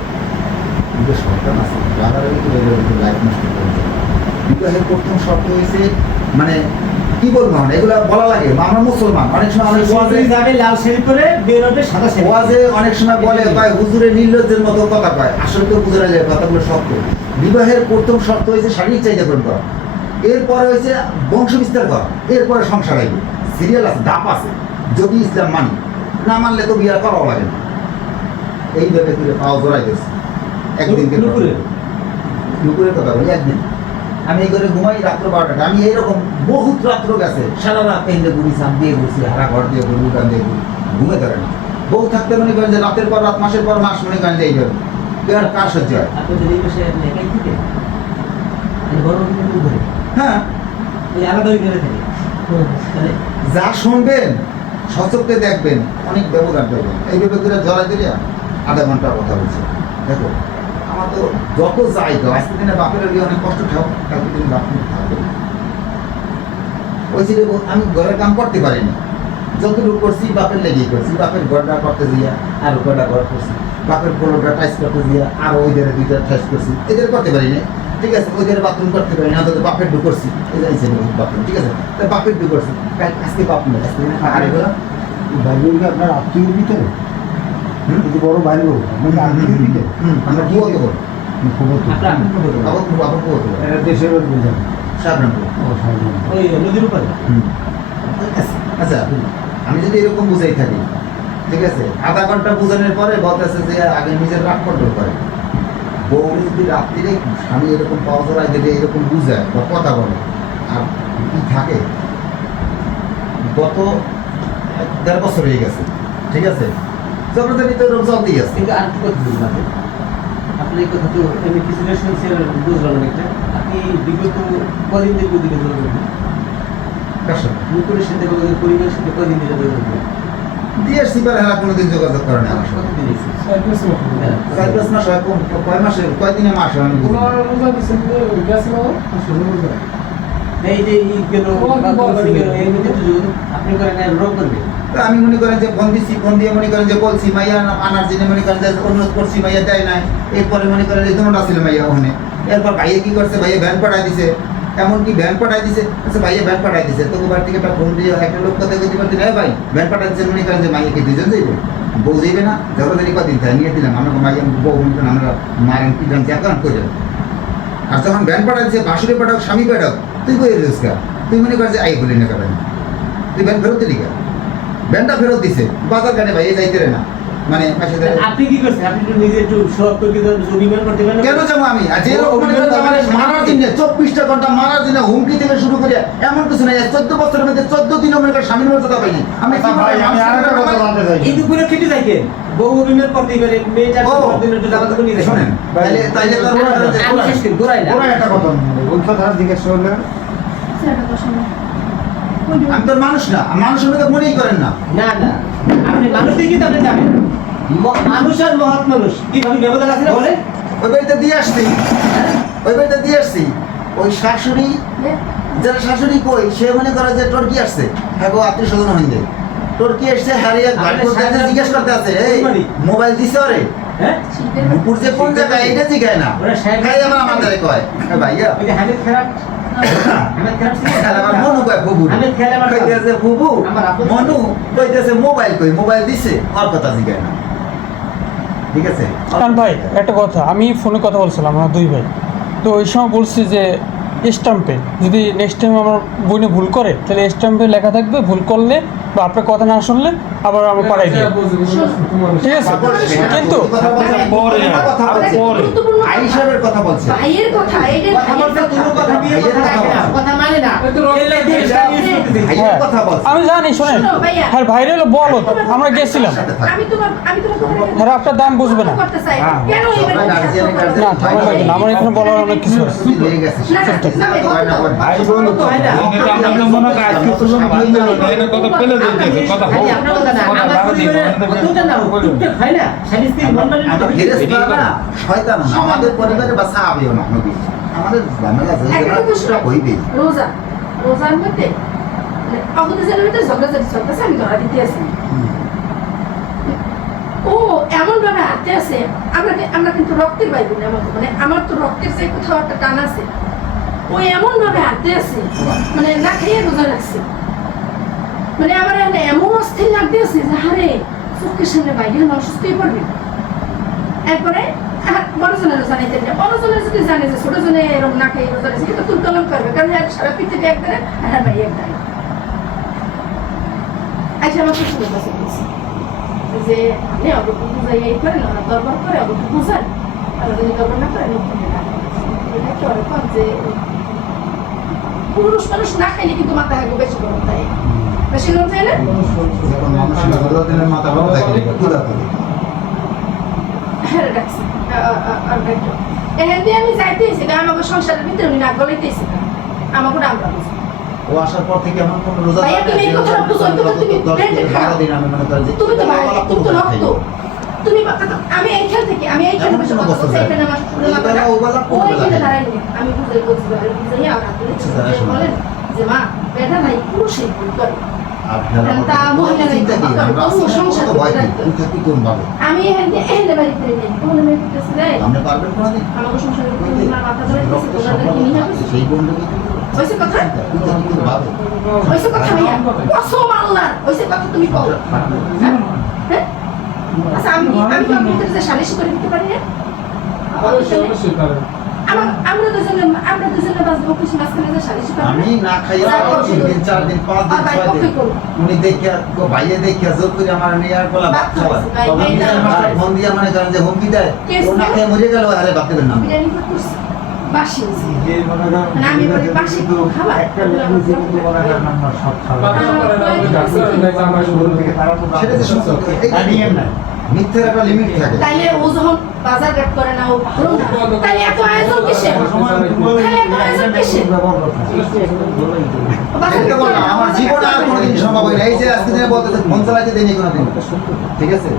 কিন্তু সরকার আছে রাগারাগি করে লাইফ নষ্ট করে বিবাহের প্রথম শর্ত হয়েছে মানে কি বলবো না এগুলো বলা লাগে আমরা মুসলমান অনেক সময় অনেক ওয়াজে যাবে লাল শাড়ি পরে বেরোবে সাদা শাড়ি ওয়াজে অনেক সময় বলে কয় হুজুরে নির্লজ্জের মতো কথা কয় আসলে তো বুঝে যায় কথাগুলো সত্য বিবাহের প্রথম শর্ত হয়েছে শারীরিক চাহিদা পূরণ করা এরপরে হয়েছে বংশ বিস্তার করা এরপরে সংসার আইবে সিরিয়াল আছে ধাপ আছে যদি ইসলাম মানি না মানলে তো বিয়ে করাও লাগে না এইভাবে করে পাও জড়াই দিয়েছে একদিন দুপুরের কথা বলি একদিন আমি এই করে ঘুমাই রাত্র 12টা আমি এইরকম বহুত রাত্র গেছে সারা রাত পেন্ডে ঘুরি সাম দিয়ে ঘুরছি হারা ঘর দিয়ে ঘুরি উঠান দিয়ে ঘুরি ঘুমে ধরে না বউ থাকতে মনে করেন যে রাতের পর রাত মাসের পর মাস মনে করেন যে এইভাবে আর কার সহ্য হয় আপনাদের এই পাশে একাই থেকে বড় কিন্তু ঘরে হ্যাঁ ওই আলাদা ওই ঘরে থাকে তাহলে যা শুনবেন সচক্ষে দেখবেন অনেক ব্যবধান পাইবেন এইভাবে করে জড়াই দিলে আধা ঘন্টার কথা বলছে দেখো আমার তো যত যাই তো আজকে দিনে বাপের বিয়ে অনেক কষ্ট খাও কালকে দিন বাপ থাকবে ওই ছিল আমি ঘরের কাম করতে পারিনি যতটুকু করছি বাপের লেগেই করছি বাপের ঘরটা করতে দিয়া আর ঘরটা ঘর করছি বাপের পোলোটা টাইস করতে দিয়া আর ওই ধারে 2টা টাইস করছি এদের করতে পারিনি ঠিক আছে ওই ধারে বাথরুম করতে পারি না তো বাপের ডু করছি এটাই ছিল বাথরুম ঠিক আছে তো বাপের ডু করছি আজকে বাপ নেই আজকে দিনে আর এগুলো ভাইগুলোকে আপনার আত্মীয় ভিতরে কিন্তু বড় ভাই লোক আপনার আত্মীয় ভিতরে আমরা কি বলতে পারবো আপনার আবার কি বলতে পারবো এটা দেশের বাড়ি বুঝলেন সাবধান ওই নদীর উপরে আচ্ছা আমি যদি এরকম বুঝাই থাকি ঠিক আছে আধা ঘন্টা বুঝানোর পরে বলতেছে যে আগে নিজের রাগ কন্ট্রোল করে বউ যদি রাত্রিরে স্বামী এরকম পাওয়া জড়াই দিলে এরকম বুঝায় বা কথা বলে আর কি থাকে গত 1.5 বছর হয়ে গেছে ঠিক আছে চক্রদারি তো এরকম চলতেই আছে কিন্তু আর কি কথা বুঝলাম আপনি এই কথা তো এমনি কিছু শুনছি বুঝলাম অনেকটা আপনি বিগত কদিন থেকে ওদিকে চলবেন কার সাথে? মুকুরের সাথে পরিবারের সাথে কদিন ধরে চলবেন দিয়ে সিপার হেলা কোনোদিন যোগাযোগ করে না আমার সাথে। কতদিন এসেছে 4-5 মাস হয় কয় মাসে কয়দিনে মাস হয় আমি বুঝি না। এই যে ঈদ গেল বা কোরবানি গেল এর মধ্যে তো আপনি করেন আর রোগ করবে তা আমি মনে করেন যে ফোন দিচ্ছি ফোন দিয়ে মনে করেন যে বলছি মাইয়া আনার জন্য মনে করেন যে অনুরোধ করছি মাইয়া দেয় নাই এরপরে মনে করেন যে দুটা ছিল মাইয়া ওখানে এরপর ভাইয়া কি করছে ভাইয়া ভ্যান পাঠাই দিছে এমনকি ভ্যান পাঠাই দিছে, আচ্ছা ভাইয়া ভ্যান পাঠাই দিছে, তোকে বাড়ি থেকে একটা ফোন দিয়ে একটা লোক কথা কইতে পারতি না, ভাই ভ্যান পাঠাই দিছে, মনে করেন যে মাইয়াকে দুজন যাইবে, বউ যাইবে না, জগদারি কদিন তাই নিয়ে দিলাম, আমরা মাইয়া বউ মনে আমরা মারেন কি জানছি এখন করে। আর যখন ভ্যান পাঠাচ্ছে বাসুরে পাঠাক স্বামী পাঠাক, তুই কই রোজগার, তুই মনে কর যে আই বলি না কেন, তুই ভ্যান ফেরত দিলি কেন? ভ্যানটা ফেরত দিছে বাজার গানে ভাই যাইতে রে না, মানে পাশে আপনি কি করছেন? আপনি একটু নিজে একটু সতর্কিত অভিমান করতে পারেন না? কেন যাবো আমি? আর যে লোক মনে করেন যে আমার মারার জন্য 24টা ঘন্টা মারার জন্য হুমকি থেকে শুরু করে এমন কিছু নাই, 14 বছরের মধ্যে 14 দিনও মনে করেন স্বামীর মর্যাদা পাইনি আমি। আচ্ছা ভাই, আমি আরেকটা কথা জানতে চাই। এই দুপুরে খেতে থাকেন, বউ অভিমান করতে পারে, মেয়েটা ও, দিন একটু জামা কাপড় নিয়ে শোনেন, তাইলে তার মনে করেন যে আমি শেষ করি, ঘোরাই না। ওরা একটা কথা বলে, ওই কথা জিজ্ঞেস করলে ছেলেটা তো শোনো। আমি তোর মানুষ না, মানুষের মধ্যে মনেই করেন না। না না, আপনি মানুষ দেখি তো আপনি জানেন মানুষ আর মহৎ মানুষ কিভাবে ব্যবধান আছে না বলেন। ওই বাড়িতে দিয়ে আসছি, ওই বাড়িতে দিয়ে আসছি, ওই শাশুড়ি যারা শাশুড়ি কই সে মনে করে যে তোর কি আসছে, হ্যাঁ গো আত্মীয় স্বজন হইন্দে তোর কি আসছে, হারিয়ে গাড়ি করতে আছে, জিজ্ঞেস করতে আছে, এই মোবাইল দিছে ওরে, হ্যাঁ নুপুর যে কোন জায়গায় এটা জিগায় না, ওরা সাহেব খাই আবার আমাদের কয় হ্যাঁ ভাইয়া ওই যে হামিদ খারাপ হামিদ খারাপ ছিল খেলা আবার মনু কয় ফুবু, হামিদ খেলে আমার কইতেছে ফুবু, আমার আপন মনু কইতেছে মোবাইল কই, মোবাইল দিছে আর কথা জিগায় না, ঠিক আছে। কারণ ভাই একটা কথা, আমি ফোনে কথা বলছিলাম আমার দুই ভাই, তো ওই সময় বলছি যে স্টাম্পে যদি নেক্সট টাইম আমার বইনে ভুল করে তাহলে স্টাম্পে লেখা থাকবে, ভুল করলে বা আপনার কথা না শুনলে আবার আমরা পাঠাই দিই, ঠিক আছে? কিন্তু আইসাবের কথা বলছে, ভাইয়ের কথা, এইটা কথা বলতে কোনো কথা বিয়ে কথা রাখে না, কথা মানে না। এই লাইফে ইসলাম ইউজ করতেছে। ভাইয়ের কথা বলছে। আমি জানি, শোনেন, শোনো ভাইয়া, হ্যাঁ ভাইরে হলো বলো, আমরা গেছিলাম, আমি তোমার কথা হ্যাঁ আপনার দাম বুঝবে না, করতে চাই হ্যাঁ। কেন এই সবাই গার্জিয়ানে গার্জিয়ান না থাকা লাগবে না, আমার এখানে বলার অনেক কিছু আছে। তুই হয়ে গেছিস। না, না, না, হয় না, হয় না। ভাই বলো তো, হয় না। আপনার মনে হয় আজকে তো কথা পেলে দিতে কথা হোক আরে আপনার কথা না, আমার পরিবারে কতটা না হোক, টুকটাক হয় না, স্বামী স্ত্রী মন মানে আমরা ফেরেশতা না, শয়তান না, আমাদের পরিবারে বা সাহাবীও না নবী। আমাদের ঝামেলা যে একটা জায়গা প্রশ্ন। হইবে। রোজার মধ্যে অগত জানুয়ারিতে ঝগড়াঝাটি চলতেছে, আমি ধরা দিতে আছি, ও এমন ভাবে হাতে আছে, আমরা কিন্তু রক্তের বাইব না, মানে আমার তো রক্তের যে কোথাও একটা টান আছে, ও এমন ভাবে হাতে আছে, মানে না খেয়ে রোজা রাখছে, মানে আমার এখানে এমন অস্থির লাগতে আছে যে হারে চোখের সামনে বাইরে হলে অসুস্থ হয়ে পড়বে। এরপরে বড়জনের রোজা নিতে নেই, বড়জনের যদি জানে যে ছোট জনে এরকম না খেয়ে রোজা রয়েছে কিন্তু তুলতলন করবে, কারণ সারা পৃথিবী একদারে আর ভাই একদারে। আচ্ছা আমার শ্বশুরের কাছে বলছি যে আপনি অবশ্য বুঝাই এই করেন, ওরা দরবার করে অবশ্য বুঝান, আর যদি দরবার না করেন এটা কি ওরকম যে পুরুষ মানুষ না খাইলে কিন্তু মাথা হাগু বেশি গরম দেয়, বেশি গরম চাইলে যখন মানুষের রোজা দিলে মাথা গরম থাকে, ক্ষুধা থাকে। হ্যাঁ রাখছি এখান দিয়ে আমি যাইতেছি, আমাকে সংসারের ভিতরে উনি না গলাইতেছি না, আমাকে আমরা বুঝি। ও আসার পর থেকে এমন কোনো রোজা ভাইয়া, তুমি এই কথাটা বুঝো, তো তুমি ব্রেনটা খারাপ। 12 দিন আমি মনে করি যে তুমি তো ভাই, তুমি তো রক্ত, তুমি আমি এইখান থেকে, আমি এইখানে এমন বসে কোনো কথা বস্তু বলছি, নাই। এখানে আমার শ্বশুরের এই মাথাটা, বেলা, ও বেলা, কোন বেলা ওইখানে নাই। দাঁড়াইনি, আমি বুঝে বলছি, বুঝাই আর আপনি আচ্ছা, যারা শোনো। বলেন যে মা বেটা নাই পুরুষের ভুল করে, আপনারা তা মহিলা চিন্তা কি, নাই, আমরা তবুও সংসার কত ভয় করতে কি, তুই কোন ভাবে আমি এখানে বাড়িতে নেই, তোমাদের মেয়ে করতেছে রে, আপনি পারবেন কোনদিন? আমাকে সংসারের ভিতরে মাথা ধরাইতেছে, তোদের কি নিয়ে হবে? সেই বন্ধুকে ওইসে কথা, ভাবে ওইসে কথা ভাইয়া, কসম আল্লাহর, ওইসে কথা তুমি কও, হ্যাঁ? হ্যাঁ? আচ্ছা আমি কি আপনার ভিতরে যে সালিশ করে দিতে পারি না? আমরা দুজনে বাঁচবো খুশি মাঝখানে যে সালিশ করে আমি না খাইয়া যা করবো। 3 দিন 4 দিন 5 দিন আর ভাই 6 কফি দিন করবো। উনি দেখিয়া ভাইয়ে দেখিয়া জোর করে আমার নিয়ে আর গলা ভাত খাওয়ায় ভাই, তখন ভাই, নিজের ভাই, মাথায় ভাই। ফোন দিয়া মনে করেন যে হুমকি দেয় কেস ও না না? খেয়ে মরে গেল আরে ভাত দেবেন না বিরিয়ানি করতেছি, বাসি হয়েছে। যে মনে করেন মানে আমি বলি বাসি কোনো খাবার, একটা লেবুজি কিন্তু মনে করেন আমরা সব খাবার সেটা যে সত্য, এইটা নিয়ম নাই, মিথ্যার একটা লিমিট থাকে। তাইলে ও যখন বাজার ঘাট করে না, ও ভালো না, তাইলে এত আয়োজন কিসের? তাইলে এত আয়োজন কিসের? বাজার এইটা ঘাট করে বললাম, না, আমার বাজার জীবনে ঘাট আর করে কোনোদিন না। সম্ভব হয় না। এই যে আজকে দিনে বলতেছে ফোন চালাইতে দেয়নি কোনোদিন, ঠিক আছে?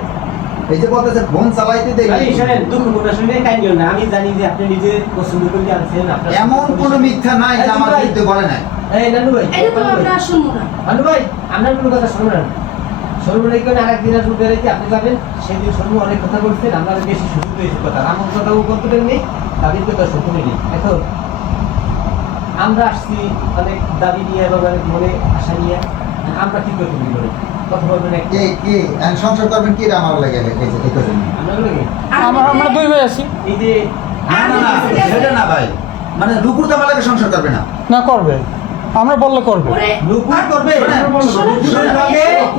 এই যে বলতেছে ফোন চালাইতে দেয়নি, ভাই শোনেন, দুঃখ প্রকাশ হলে কাইন্ডিও না, আমি জানি যে আপনি নিজে পছন্দ করে আনছেন আপনার এমন কোনো মিথ্যা নাই যে আমার বিরুদ্ধে বলে নাই। এই নানু ভাই, এটা তো আমরা শুনবো না। নানু ভাই, আপনার কোনো কথা শুনবেন না। সর্বনাই করে আরেকদিন আসবো বেড়াইতে, আপনি যাবেন, সেদিন সর্ব অনেক কথা বলছেন, আপনার বেশি সুযোগ হয়েছে কথা, আমার কথাও বলতে নেই, তাদের কথা শুনে নেই। এখন আমরা আসছি অনেক দাবি নিয়ে এবং অনেক মনে আশা নিয়ে, আমরা কি করতে পারি? কথা বলবেন একটু। কে সংসার করবেন কি আমার লাগে এই কথা আমরা লাগে আমরা দুই ভাই আছি। এই যে না সেটা না ভাই, মানে রূপুর দামালাকে সংসার করবে না। না করবে, আমরা বললে করবে। ওরে নুপুর করবে,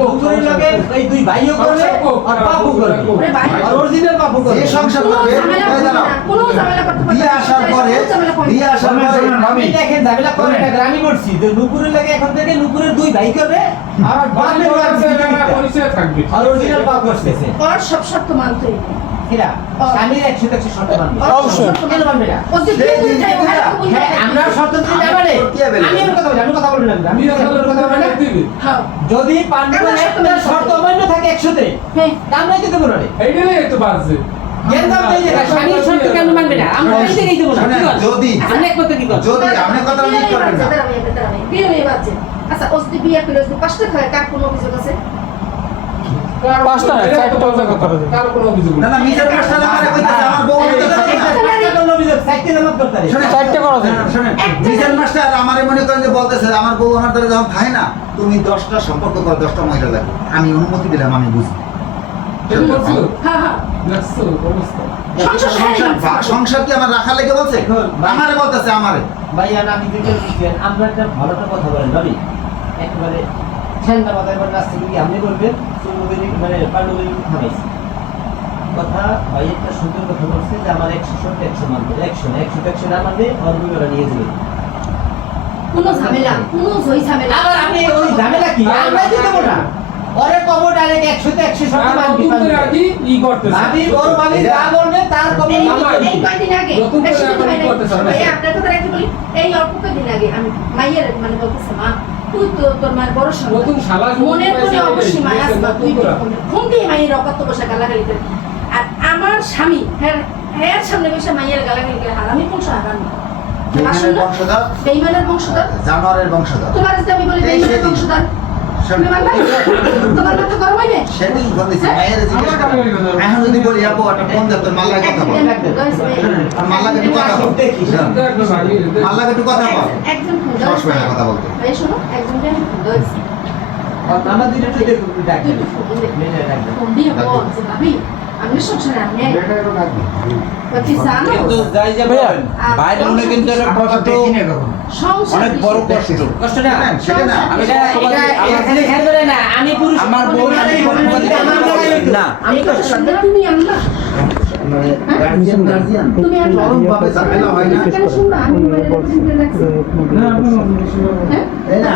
নুপুরের লগে এই দুই ভাইও করবে আর বাপু করবে, ওরে ভাই আর অরিজিনাল বাপু করবে। যে সংসার কোনো করবে ঝামেলা এই করবে দাঁড়াও, না, কোনো ঝামেলা করতে পারবে বিয়ে না। আসার পরে কোনো ঝামেলা করবে না। বিয়ে আসার পরে আমি দেখেন ঝামেলা করে না, আমি বলছি যে নুপুরের লাগে এখন থেকে নুপুরের দুই ভাই করবে আর বাপের পরিচয় থাকবে। আর অরিজিনাল বাপ করতেছে। ওর সব শর্ত মানতে হইবে। কিরা স্বামীর 100% শর্ত মানবে। ওর সব অবশ্যই। শর্ত কেন মানবে না? ও যে বিয়ে করে যায়, ওখানে তো বলবে হ্যাঁ, না। আমরা শর্ত দিতে না পারে। আমি এর কথা বলি, আমি কথা বলবো না। আমি এর কথা বলবো না। হ্যাঁ। যদি পান্ডবের একটা শর্ত অমান্য থাকে 100-তে, হ্যাঁ। আমরা কি দেবো না রে? এইটাই একটু বাজে। গেন্দাম দেই যে স্বামীর শর্ত কেন মানবে না? আমরা এই জায়গায় দেবো না। শোনেন, কি কর? যদি আমরা এক কথা কি কর? যদি আপনি কথা বিয়ে ঠিক করবেন না, বাচ্চা, দাঁড়াবে, বিয়ে হয়ে বাচ্চা। আচ্ছা, ও যদি বিয়ে করে যদি পাঁচটা খায়, কার কোনো অভিযোগ আছে? পাঁচটা না, চারটা অভিযোগ করে দেবে। কারো কোনো অভিযোগ না নেই। না মিজান মাস্টার আমার কইতাছে আমার বউ একটা করলে অভিযোগ, চারটে জামাত করতে পারে। শোনেন, চারটে করা যায়। শোনেন, মিজান মাস্টার আমারে মনে করেন যে বলতেছে আমার বউ আমার দ্বারা যখন খায় না, তুমি 10টা সম্পর্ক করো, 10টা মহিলা লাগে, আমি অনুমতি দিলাম, আমি বুঝি। এটা বলছিল? হ্যাঁ, হ্যাঁ। দেখছো অবস্থা। সংসার কি আমার রাখা লেগে বলছে? আমারে বলতেছে আমারে। ভাই আর আমি যেটা বুঝছেন, আমরা একটা ভালোটা কথা বলেন ভাবি, একেবারে ঠান্ডা মাথায় এবার রাস্তা গিয়ে আপনি বলবেন চৌধুরী মানে পাণ্ডবের থামাইছে কথা। ভাই একটা সুন্দর কথা বলছে যে আমার 100 মানবে, 100 না মানবে অর্গুলা নিয়ে যাবে। কোনো ঝামেলা, কোনো জয় ঝামেলা। আবার আপনি ওই ঝামেলা কি আমরা দিতে পারবো না, ওরে কব ডাইরেক্ট 100-তে 100 শর্ত আর মানবি। নতুন করে আর কি ই করতেছে। ভাবি ওর ভাবি যা বলবে তার কব এই মানবে। এই কয়দিন আগে নতুন করে বেশি এখন দিন হয় নাই। করতেছে না। ভাই, আপনার কথা রাখতে বলি, এই অল্প কয়দিন আগে আমি মাইয়ের মানে বলতেছে, মা তুই তো তোর মায়ের বড় সন্তান, নতুন শালা মনের শুনতে কোণে পাইছে, অবশ্যই মায়া আছে, নতুন তুই করে। ঘুম দিয়ে মায়ের অকত্য বসে গালাগালি করে। আর আমার স্বামী হ্যাঁ সামনে বসে মায়ের গালাগালি করে, আর আমি কোন সাহায্য বেইমানের বংশধর, বেইমানের বংশধর। জানোয়ারের বংশধর। তোমার যদি আমি বলি এই বেইমানের সেদিন। বংশধর, শোনেন, তুমি মানবে? তোমার মাথা গরম হয় না? সেদিন বলেছি মায়ের জিজ্ঞেস আমার করো। কথা বলি। এখন যদি বলি আপু একটা ফোন দে, তোর মাল্লাকে কথা বল। আর মাল্লাকে একটু কথা বল। শোন, একদম আগে। মাল্লাকে একটু কথা বল। একজন ফোন দাও। সবসময় না কথা বলতে। ভাই শোনো, একজনকে আমি ফোন দিয়েছি। আর আমার দুইটা একটু দেখুন, একটু ডাক তুই দেন। একটু ফোন দে। মেনে ডাক দেন। ফোন দিয়ে বল যে, ভাবি, আমি সংসারে আমি নাই। বলছি, জানো? কিন্তু যাই যা ভাইয়া, বলেন বাইরে মনে কিন্তু একটা কষ্ট, সংসার অনেক বড় বিষয়। কষ্ট। কষ্ট না? শোনেন, সেটা না। আমি এটা খালি খেয়াল করে না, আমি পুরুষ আমার বউ আমি আমি পুরুষ বলতে আমার জায়গায় হইতো। না। আমি এই কথা কষ্ট শুনলে তুমি আনলা? মানে গার্জিয়ান গার্জিয়ান তুমি আনলা? চরমভাবে ঝামেলা হয় না। কেন শুনলা? আমি মোবাইলে রেকর্ডিং করে রাখছি। হ্যাঁ? তাই না?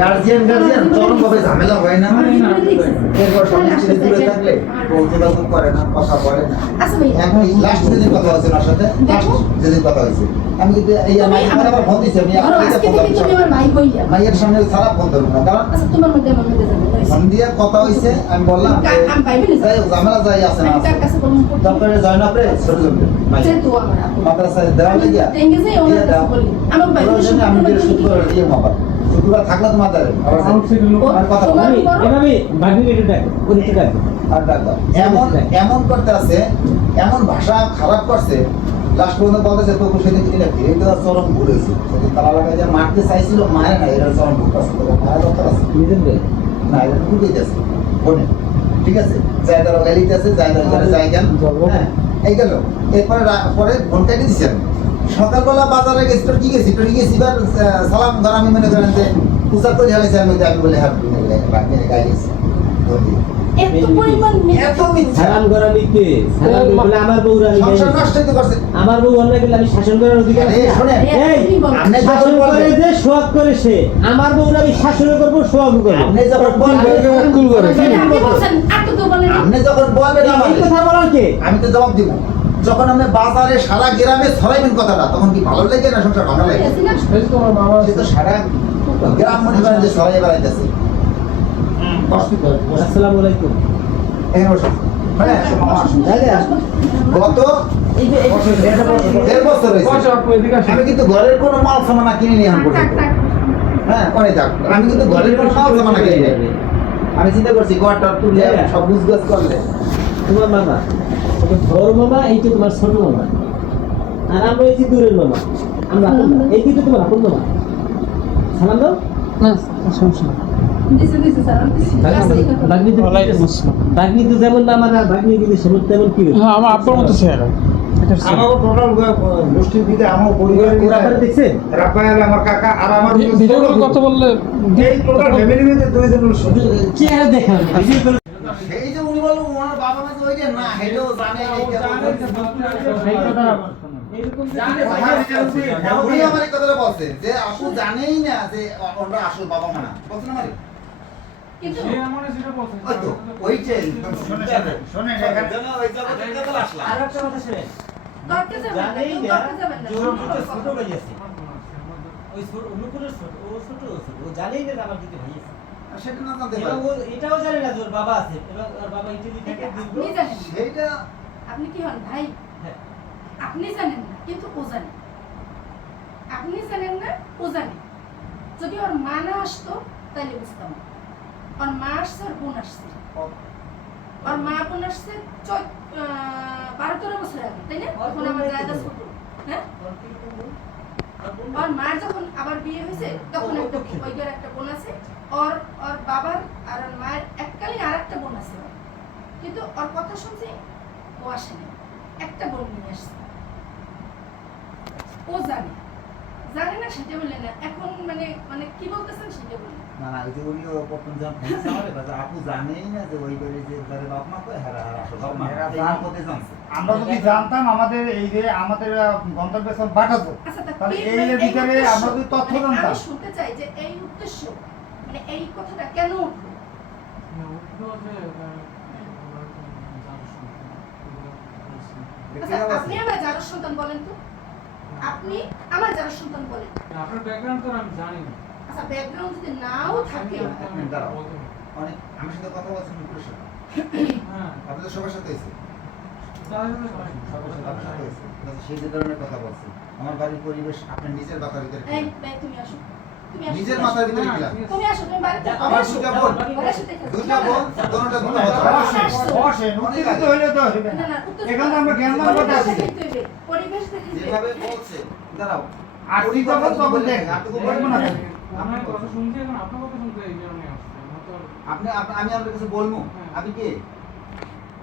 গার্জিয়ান গার্জিয়ান চরমভাবে ঝামেলা হয় না। আমি করে দিয়েছি। এরপর স্বামী স্ত্রী দূরে থাকলে বলতে তখন করে না, কথা বলে না। আচ্ছা ভাই, এখন লাস্ট যেদিন কথা হয়েছে ওর সাথে, লাস্ট যেদিন কথা হয়েছে, আমি কিন্তু এই আমার এখানে আবার ফোন দিচ্ছি, আমি ধরো আপনাকে আজকে ফোন থেকে তুমি দিচ্ছি। আমার ভাই হইয়া। মাইয়ের সামনে খারাপ ফোন ধরবো না, কারণ আচ্ছা, তোমার মধ্যে আমার মধ্যে যাবে, তাই? ফোন দিয়ে কথা হয়েছে, আমি বললাম যে, আমি পাইবে না? যাই হোক, ঝামেলা যাই আছে না আমি আছে। কার কাছে বলবো? ডক্টরে জয় না পেয়ে ছোট ছোট যেহেতু আমার আপু। মাদ্রাসায় দেওয়া আমি লেগে টেঙ্গে যাই, ওনার কাছে বলি। আমার ভাই বলে, প্রয়োজনে আমি দিয়ে শুক্রবার দিয়ে মাপা শুক্রবার থাকলে তোমাদের আবার আর কথা বলো। আমি এভাবে ভাবি একটু ডাক ওই একটু ডাক আর ডাক দাও। এমন এমন করতে আছে, এমন ভাষা খারাপ করছে, লাস্ট পর্যন্ত বলতেছে তোকে সেদিন কিনে ফিরে তো চরম ভুল হয়েছে, সেদিন তারা লাগায় যে মারতে চাইছিল, মারে না, এটা চরম ভুল করছে, মারা দরকার আছে নিজের ভাই না, এটা ভুল হইতেছে বনে, ঠিক আছে, যাই তারা গালিতে আছে, যাই তারা যাই কেন, হ্যাঁ এই গেল। এরপরে পরে ফোন কেটে দিচ্ছেন। সকালবেলা বাজারে গেছি, তোর কি গেছি, তোর গেছি, এবার সালাম ধর, আমি মনে করেন যে পূজা করে হারাইছে, আমি বলে হ্যাঁ গাই গেছি। এত পরিমাণ এত মিথ্যা, সালাম করা মিথ্যে সালাম বলে আমার বউ রানী সংসার নষ্ট হইতে করছে। আমার বউ অন্য গেলে আমি শাসন করার অধিকার আরে আছে না? শোনেন, এই আপনি যখন শাসন করে বলবেন, যে সোয়াগ করে সে আমার বউ আমি শাসন করবো সোয়াগ করবো আপনি যখন বলবেন, কুল করে। আপনি বলছেন, আর তো কেউ বলেনি। আপনি যখন বলবেন এই আমাকে, কথা বলার কে আমি তো জবাব দিব। যখন আপনি বাজারে সারা গ্রামে ছড়াইবেন কথাটা, তখন কি ভালো লাগে না সংসার ভালো লাগে? গেছি না? এই যে তোমার বাবা সে তো সারা গ্রাম মনে করেন যে ছড়াই বেড়াইতেছে। আসসালামু আলাইকুম এখানে বসুন। মানে গত এই যে- এই যে- 1.5 বছর হয়েছে, বসো, আপু এদিকে আসুন। আমি কিন্তু ঘরের কোনো মাল সামানা কিনে নিয়ে আন থাক, পর্যন্ত। থাক। হ্যাঁ অনেক থাক, আমি কিন্তু ঘরের কোনো মাল সামানা কিনে নিয়ে, আমি চিন্তা করছি ঘরটা তুলে সব গুছগাছ করলে তোমার মামা তোমার বড় মামা এইটা তোমার ছোট মামা আর আমরা এই যে দূরের মামা আমরা এই দিকে তোমার আপন না সালাম দাও না সমস্যা নেই। দিছে স্যার আমি দিছি। বাগনি তো ওয়ালাইকুম আসসালাম। বাগনি তো যেমন না আমার বাগনি কিন্তু সেমন তেমন কি হ্যাঁ আমার আপনার মতো চেহারা এটা হচ্ছে- আমারও টোটাল গোষ্ঠীর দিকে আমার পরিবারের ওরা আপনারা দেখছেন রাফায়েল আমার কাকা আর আমার ভিডিও করে কথা বললে এই টোটাল ফ্যামিলি মিলে দুইজন চেহারা দেখা ভিডিও করে সেই যে উনি বললো ওনার বাবা মা তো ওই যে না হেলেও জানে এইটা উনি আমার এই কথাটা বলছেন যে আপু জানেই না যে ওনারা আসল বাবা মা না বলছেন আমারে কিন্তু সে আমারে যেটা বলছে ওই তো ওইটাই শোনেন এখানে আর একটা কথা শুনেন দরকার যাবে না, জানেই কেউ না দরকার যাবে না। জোর দুটো ছোট ভাই আছে ওই ছোট অনুকূলের ছোট ও ছোট ও জানেই না যে আমার দিতে ভাই আছে সেটা না জানতে এবং পারে ও এটাও জানে না যে ওর বাবা আছে এবং ওর বাবা ইটালি থেকে দিল আপনি জানেন, সেইটা আপনি কি হন ভাই? হ্যাঁ আপনি জানেন না কিন্তু ও জানে। আপনি জানেন না ও জানে। যদি ওর মা না আসতো তাহলে বুঝতাম। ওর মা আসছে, ওর বোন আসছে। ওর মা বোন আসছে 12-13 বছর আগে, তাই না? তখন আমার জায়গা ছোট। হ্যাঁ? ওর মার যখন আবার বিয়ে হয়েছে তখন একটা ওই ঘরে একটা বোন আছে। ওর ওর বাবার আর ওর মায়ের এককালীন আর একটা বোন আছে ওর। কিন্তু ওর কথা শুনছি ও আসেনি, একটা বোন নিয়ে আসছে। ও জানে জানে না সেটা বললেন না এখন মানে কি বলতেছেন সেটা বললেন। না না ওই যে উনিও প্রথম যখন ফোন আমারে বাজে আপু জানেই না যে ওই করে যে তারে বাপ মা কয় হারা হারা আসল বাপ মা এরা এই জান- পথে জানছে আমরা যদি জানতাম আমাদের এই যে আমাদের গন্তব্যস্থল বাটাতো আচ্ছা তা তাহলে কি এই মানে ভিতরে উদ্দেশ্য? আমরা যদি তথ্য মানে জানতাম আমি শুনতে চাই যে এই উদ্দেশ্য মানে এই কথাটা কেন উঠলো? আচ্ছা, আপনি আমার যার সন্তান বলেন তো, আপনি আমার যার সন্তান বলেন। আপনার ব্যাকগ্রাউন্ড তো আমি জানি না। আচ্ছা ব্যাকগ্রাউন্ড যদি নাও থাকে এক মিনিট দাঁড়াও। অনেক আমার সাথে কথা বলছেন মুখের সাথে হ্যাঁ আপনাদের সবার সাথে হয়েছে তাহলে তো হয়। আপনার সাথে হয়েছে কিন্তু সেই যে ধরনের কথা বলছেন আমার বাড়ির পরিবেশ আপনার নিজের মাথার ভিতরে এই কিনা? এই তুমি আসো, তুমি আসো, নিজের তুমি মাথার আসো। ভিতরে কিনা? তুমি আসো, তুমি বাড়িতে আমার আসো। দুটা বোন ঘরে এসে দেখো। দুটা বোন দোনোটা দুটো হতো বসেন উত্তেজিত হইলে তো হবে না না না উত্তর এখানে তো আমরা জ্ঞান দান করতে আসি পরিবেশ দেখে যেভাবে বলছে দাঁড়াও আসি তখন তখন দেখ আটটুকু বলবো না কেন? আমার কথা শুনছি এখন আপনার কথা শুনতে এই কারণে আসছে আমার তো আর- আমি আপনার কাছে বলবো আমি কে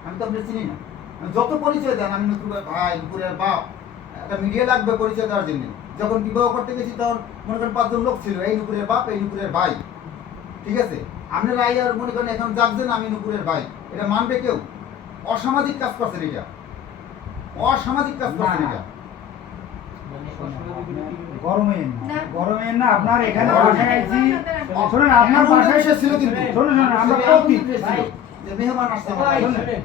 আমি তো আপনার চিনি না আমি যত পরিচয় দেন আমি নুপুরের ভাই নুপুরের বাপ একটা মিডিয়া লাগবে পরিচয় দেওয়ার জন্য যখন বিবাহ করতে গেছি তখন মনে করেন 5 জন লোক ছিল এই নুপুরের বাপ এই নুপুরের ভাই ঠিক আছে আপনারা আই আর মনে করেন এখন জানছেন আমি নুপুরের ভাই এটা মানবে কেউ অসামাজিক কাজ করছেন এটা অসামাজিক কাজ করছেন এটা গরমে না। গরমে না আপনার এখানে গরমে। বাসায় আইছি শোনেন আপনার বাসায় ছিল কিন্তু শোনেন আমরা প্রতীক যে মেহমান আসছে আমার বাড়িতে।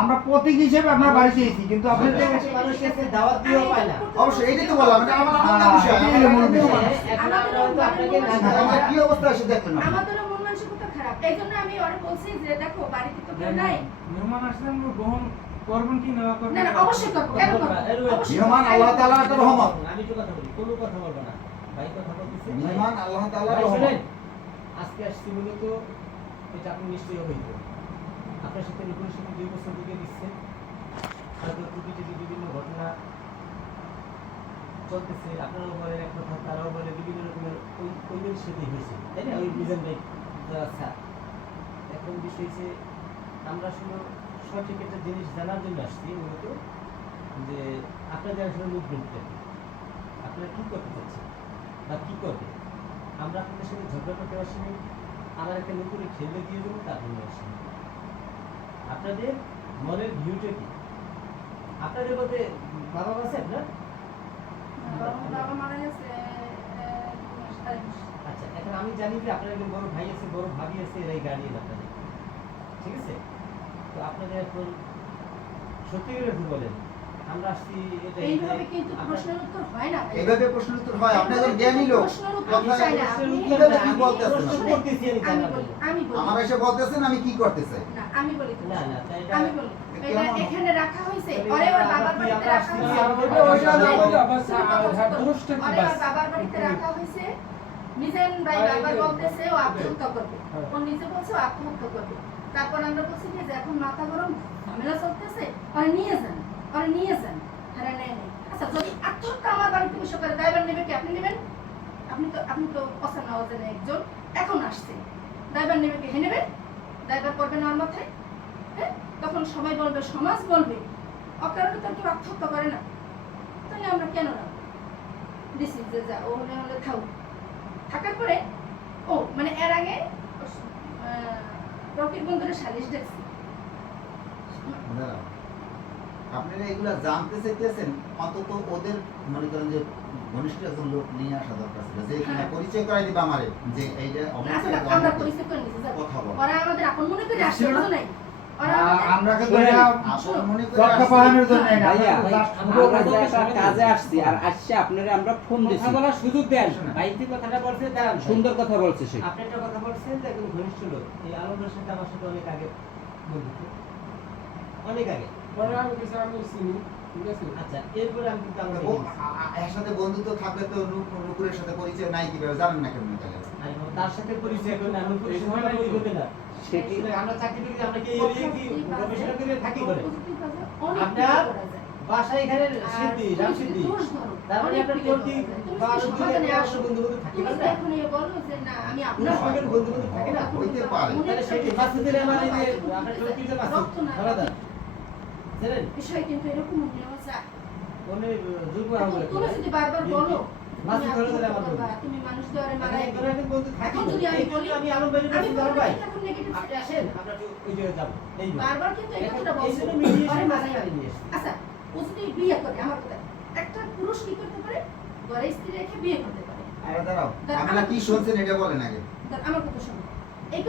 আমরা প্রতীক হিসেবে আপনার বাড়িতে এসেছি কিন্তু আপনার মানুষকে দাওয়াত দিয়েও পায় না অবশ্যই এইটাই তো বললাম এটা আমার আনন্দের বিষয় এটাই হলো মূল বিষয়। এখন আমরা হয়তো আপনাকে না আমার কি অবস্থা এসে দেখলেন না আমাদেরও মন মানসিকতা খারাপ এই জন্য আমি ওরা বলছি যে দেখো বাড়িতে তো কেউ নাই মেহমান আসলে আমরা গ্রহণ করবেন কি না করবেন না না অবশ্যই করবো কেন করবো অবশ্যই মেহমান আল্লাহ তাআলার একটা রহমত আমি একটু কথা বলি কোনো কথা বলবো না ভাই কথা বলতেছে মেহমান আল্লাহ তাআলার ভাই রহমত শুনেন, আজকে আসছি মূলত এটা আপনি নিশ্চয়ই হইত আপনার সাথে নিপুণের সাথে 2 বছর থেকে দিচ্ছে হয়তো টুকিটিকি বিভিন্ন ঘটনা চলতেছে আপনারাও বলেন এক কথা তারাও বলে বিভিন্ন রকমের ওই সাথে হয়েছে তাই না ওই মিজান ভাই আচ্ছা এখন বিষয় হচ্ছে আমরা আসলে সঠিক একটা জিনিস জানার জন্য আসছি মূলত যে আপনাদের আসলে মুভমেন্টটা আপনারা কী করতে চাচ্ছেন বা কী করবে আমরা আপনাদের সাথে ঝগড়া করতে আসিনি আমার একটা নতুন খেললে দিয়ে দেবো তার জন্য আসিনি আপনাদের মনের ভিউটা কি আপনাদের মধ্যে বাবা আছে আপনার বাবা মারা গেছে আচ্ছা এখন আমি জানি যে আপনার একজন বড় ভাই আছে বড় ভাবি আছে এরাই গার্ডিয়ান আপনাদের ঠিক আছে তো আপনাদের এখন সত্যি করে একটু বলেন আমরা আসছি এটা এইভাবে কিন্তু প্রশ্নের উত্তর হয় না ভাই। এইভাবে প্রশ্ন উত্তর হয় আপনি একজন জ্ঞানী লোক প্রশ্নের উত্তর আমি চাই না আপনি কিভাবে কি বলতেছেন প্রশ্ন করতেছি আমি আমি জানার বলি জন্য। আমি বলি আমার এসে বলতেছেন আমি কি করতে চাই না আমি বলি তো। না না তাই এটা আমি বলি এটা কেমন? এখানে রাখা হয়েছে তাহলে ওরে ওর আমরা বাবার কি বাড়িতে আমরা রাখা আসছি? হয়েছে ওইটা না বলি, আবার ওরে দোষটা কি ওর বাস? বাবার বাড়িতে রাখা হয়েছে মিজান ভাই বারবার বলতেছে ও আত্মহত্যা করবে ও নিজে বলছে ও আত্মহত্যা করবে তারপর আমরা বলছি যে এখন মাথা গরম ঝামেলা চলতেছে ওরে নিয়ে যান হ্যাঁ নেয় নেই আচ্ছা আচ্ছা যদি আত্মহত্যা আমার বাড়িতে বসে করে ড্রাইভার নেবে কি আপনি নেবেন? আপনি তো অচেনা অজানা একজন এখন আসছে, ড্রাইভার নেবে কি? হে নেবে? ড্রাইভার করবে না আমার মাথায়? হ্যাঁ, তখন সবাই বলবে, সমাজ বলবে অকারণে তো কেউ আত্মহত্যা করে না, তাহলে আমরা কেন না দিছি যে যা ও হলে হলে থাকুক। থাকার পরে ও মানে এর আগে রকির বন্ধুরে সালিশ দেখছি। দাঁড়াও। আপনারা এগুলা জানতে চাইতেছেন, অন্তত ওদের মনে করেন যে ঘনিষ্ঠ একজন লোক নিয়ে আসা দরকার ছিল, যে কিনা হ্যাঁ। পরিচয় করাই দিবা আমারে যে এইটা আসলে আমরা পরিচয় করে নিছি স্যার। কথা বল। ওরা আমাদের আপন মনে করে আসছে বুঝো নাই? ওরা আমাদের- আমরা কিন্তু শোনেন, এটা আপন মনে করে রক্ষা আসছে। পাওয়ানোর জন্য না, ভাইয়া, আমরা just আমরা যে একটা কাজে আসছি আর আসছে আপনারা আমরা ফোন দিছি, কথা বলার সুযোগ দেন। শোনেন। ভাইটি কথাটা বলছে দাঁড়ান। সুন্দর কথা বলছে সে। আপনি একটা কথা বলছেন যে একজন ঘনিষ্ঠ লোক, এই আলমের সাথে আমার সাথে অনেক আগে বন্ধুত্ব, অনেক আগে। পরে আমি কিছু আমি চিনি, ঠিক আছে? আচ্ছা, এরপরে আমি কিন্তু আমরা এর সাথে বন্ধুত্ব থাকলে তো নুপুরের সাথে পরিচয় নাই, কিভাবে জানেন না কেমন তাহলে? তার সাথে পরিচয় করি না, নতুন এই সময় সময় নাই তো। পরিচয় না। সে কি আমরা চাকরি করি, আমরা কি এরিয়া কি গবেষণা করে থাকি করে। অনেক আপনার করা যায়। বাসা এখানে আর সিদ্ধি, তুমি রাম যদি সিদ্ধি। দোষ ধরো, তার মানে অনেক আপনার বিয়ে কোটি করা যায়। তুমি বা যদি সমাধানে আসো, বন্ধু বন্ধু থাকি তুমি না। যদি এখন এ বলো যে না আমি আপনার পুরুষ লোকের বন্ধু বন্ধু থাকে না। হইতে পারে। তাহলে সেটি বাঁচতে দিলে আমার এই যে আপনার চৌকিতে রক্ত না, বাঁচতে জানেন বিষয় কিন্তু এরকম মনে হচ্ছে কোন যুগ এখন তুমি যদি বারবার বলো মাসি তুমি ধরে ধরে আমার আত্মহত্যা বন্ধু। করবা, তুমি মানুষ দ্বারে মানে মারাই একজন একজন বন্ধু থাকে। এখন যদি আমি বলি আমি আলম ভাইয়ের আমি কাছে যাবো ভাই। এখন নেগেটিভ আপনি আসেন, আমরা একটু ওই জায়গায় যাবো। এই যে। বারবার কিন্তু এই কথাটা এই বলছো জন্য mediation ঘরে মাঝখানে মারাই। নিয়ে এসেছি। আচ্ছা ও যদি বিয়ে করে আমার কথা একটা পুরুষ কি করতে পারে ঘরে স্ত্রী রেখে বিয়ে করতে পারে আরে দাঁড়াও, আপনারা কি শুনছেন এটা বলেন আগে। আমার কথা শোনো এই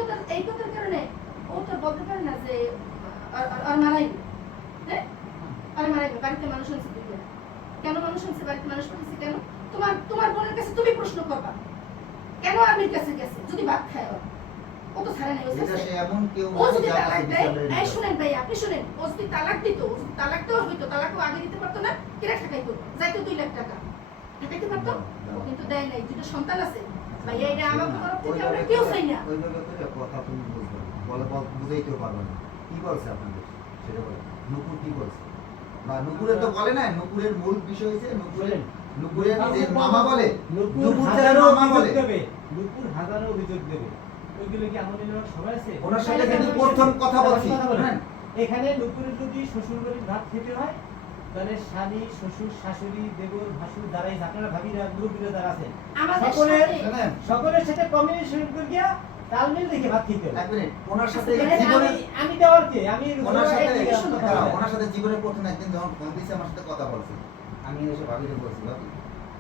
কথার কারণে ও তো বলতে পারে না যে আর মারাইবে হ্যাঁ আর মারাইবে বাড়িতে মানুষ হয়েছে দেখবে না কেন মানুষ হয়েছে বাড়িতে মানুষ হয়েছে কেন তোমার বোনের কাছে তুমি প্রশ্ন করবা কেন আমির কাছে গেছে যদি ভাত খায় ও তো ছাড়ে নাই ও এটা ছাড়ছে। সে এমন কেউ ও না যদি যার তালাক কাছে দেয় বিচার নেই। এই শুনেন ভাই আপনি শুনেন ও যদি তালাক দিত ও যদি তালাক দেওয়া হইতো তালাকও আগে দিতে পারতো না কিরা ঠেকাইতো যাইতো 2 লাখ টাকা ঠেকাইতে পারতো ও কিন্তু দেয় নাই দুটো সন্তান আছে ভাইয়া এটা আমার তরফ থেকে আমরা কেউ চাই না ওইভাবে করে কথা তুমি বুঝবে না। বুঝাইতেও পারবে না। কি বলছে আপনাদের সেটা বলে নুপুর কি বলছে, বা নুপুরের তো বলে না, নুপুরের মূল বিষয় হচ্ছে নুপুরের যে মামা বলে, নুপুর নুপুর যে হাজারো মামা অভিযোগ বলে, দেবে। নুপুর হাজারো অভিযোগ দেবে। ওইগুলো কি আমাদের লোক সবাই আছে? ওনার সাথে কিন্তু প্রথম কথা বলছি, কথা বলেন। শুনেন? এখানে নুপুরের যদি শ্বশুর বাড়ির ভাত খেতে হয় তাহলে স্বামী শ্বশুর শাশুড়ি দেবর ভাসুর দ্বারাই আপনারা ভাবিরা মুরব্বীরা যারা আছেন আমাদের সকলের সাথে শুনেন? সকলের সাথে কমিউনিকেশন করিয়া তালমেল দেখে ভাত খেতে হবে। এক মিনিট, ওনার সাথে এখানে জীবনে আমি দেওয়ার কে আমি ওনার সাথে একদিকে কথা দাঁড়াও, বলেন। ওনার সাথে জীবনে প্রথম একদিন যখন ফোন দিয়েছে আমার সাথে কথা বলছে, আমি এসে ভাবিরে বলছি ভাবি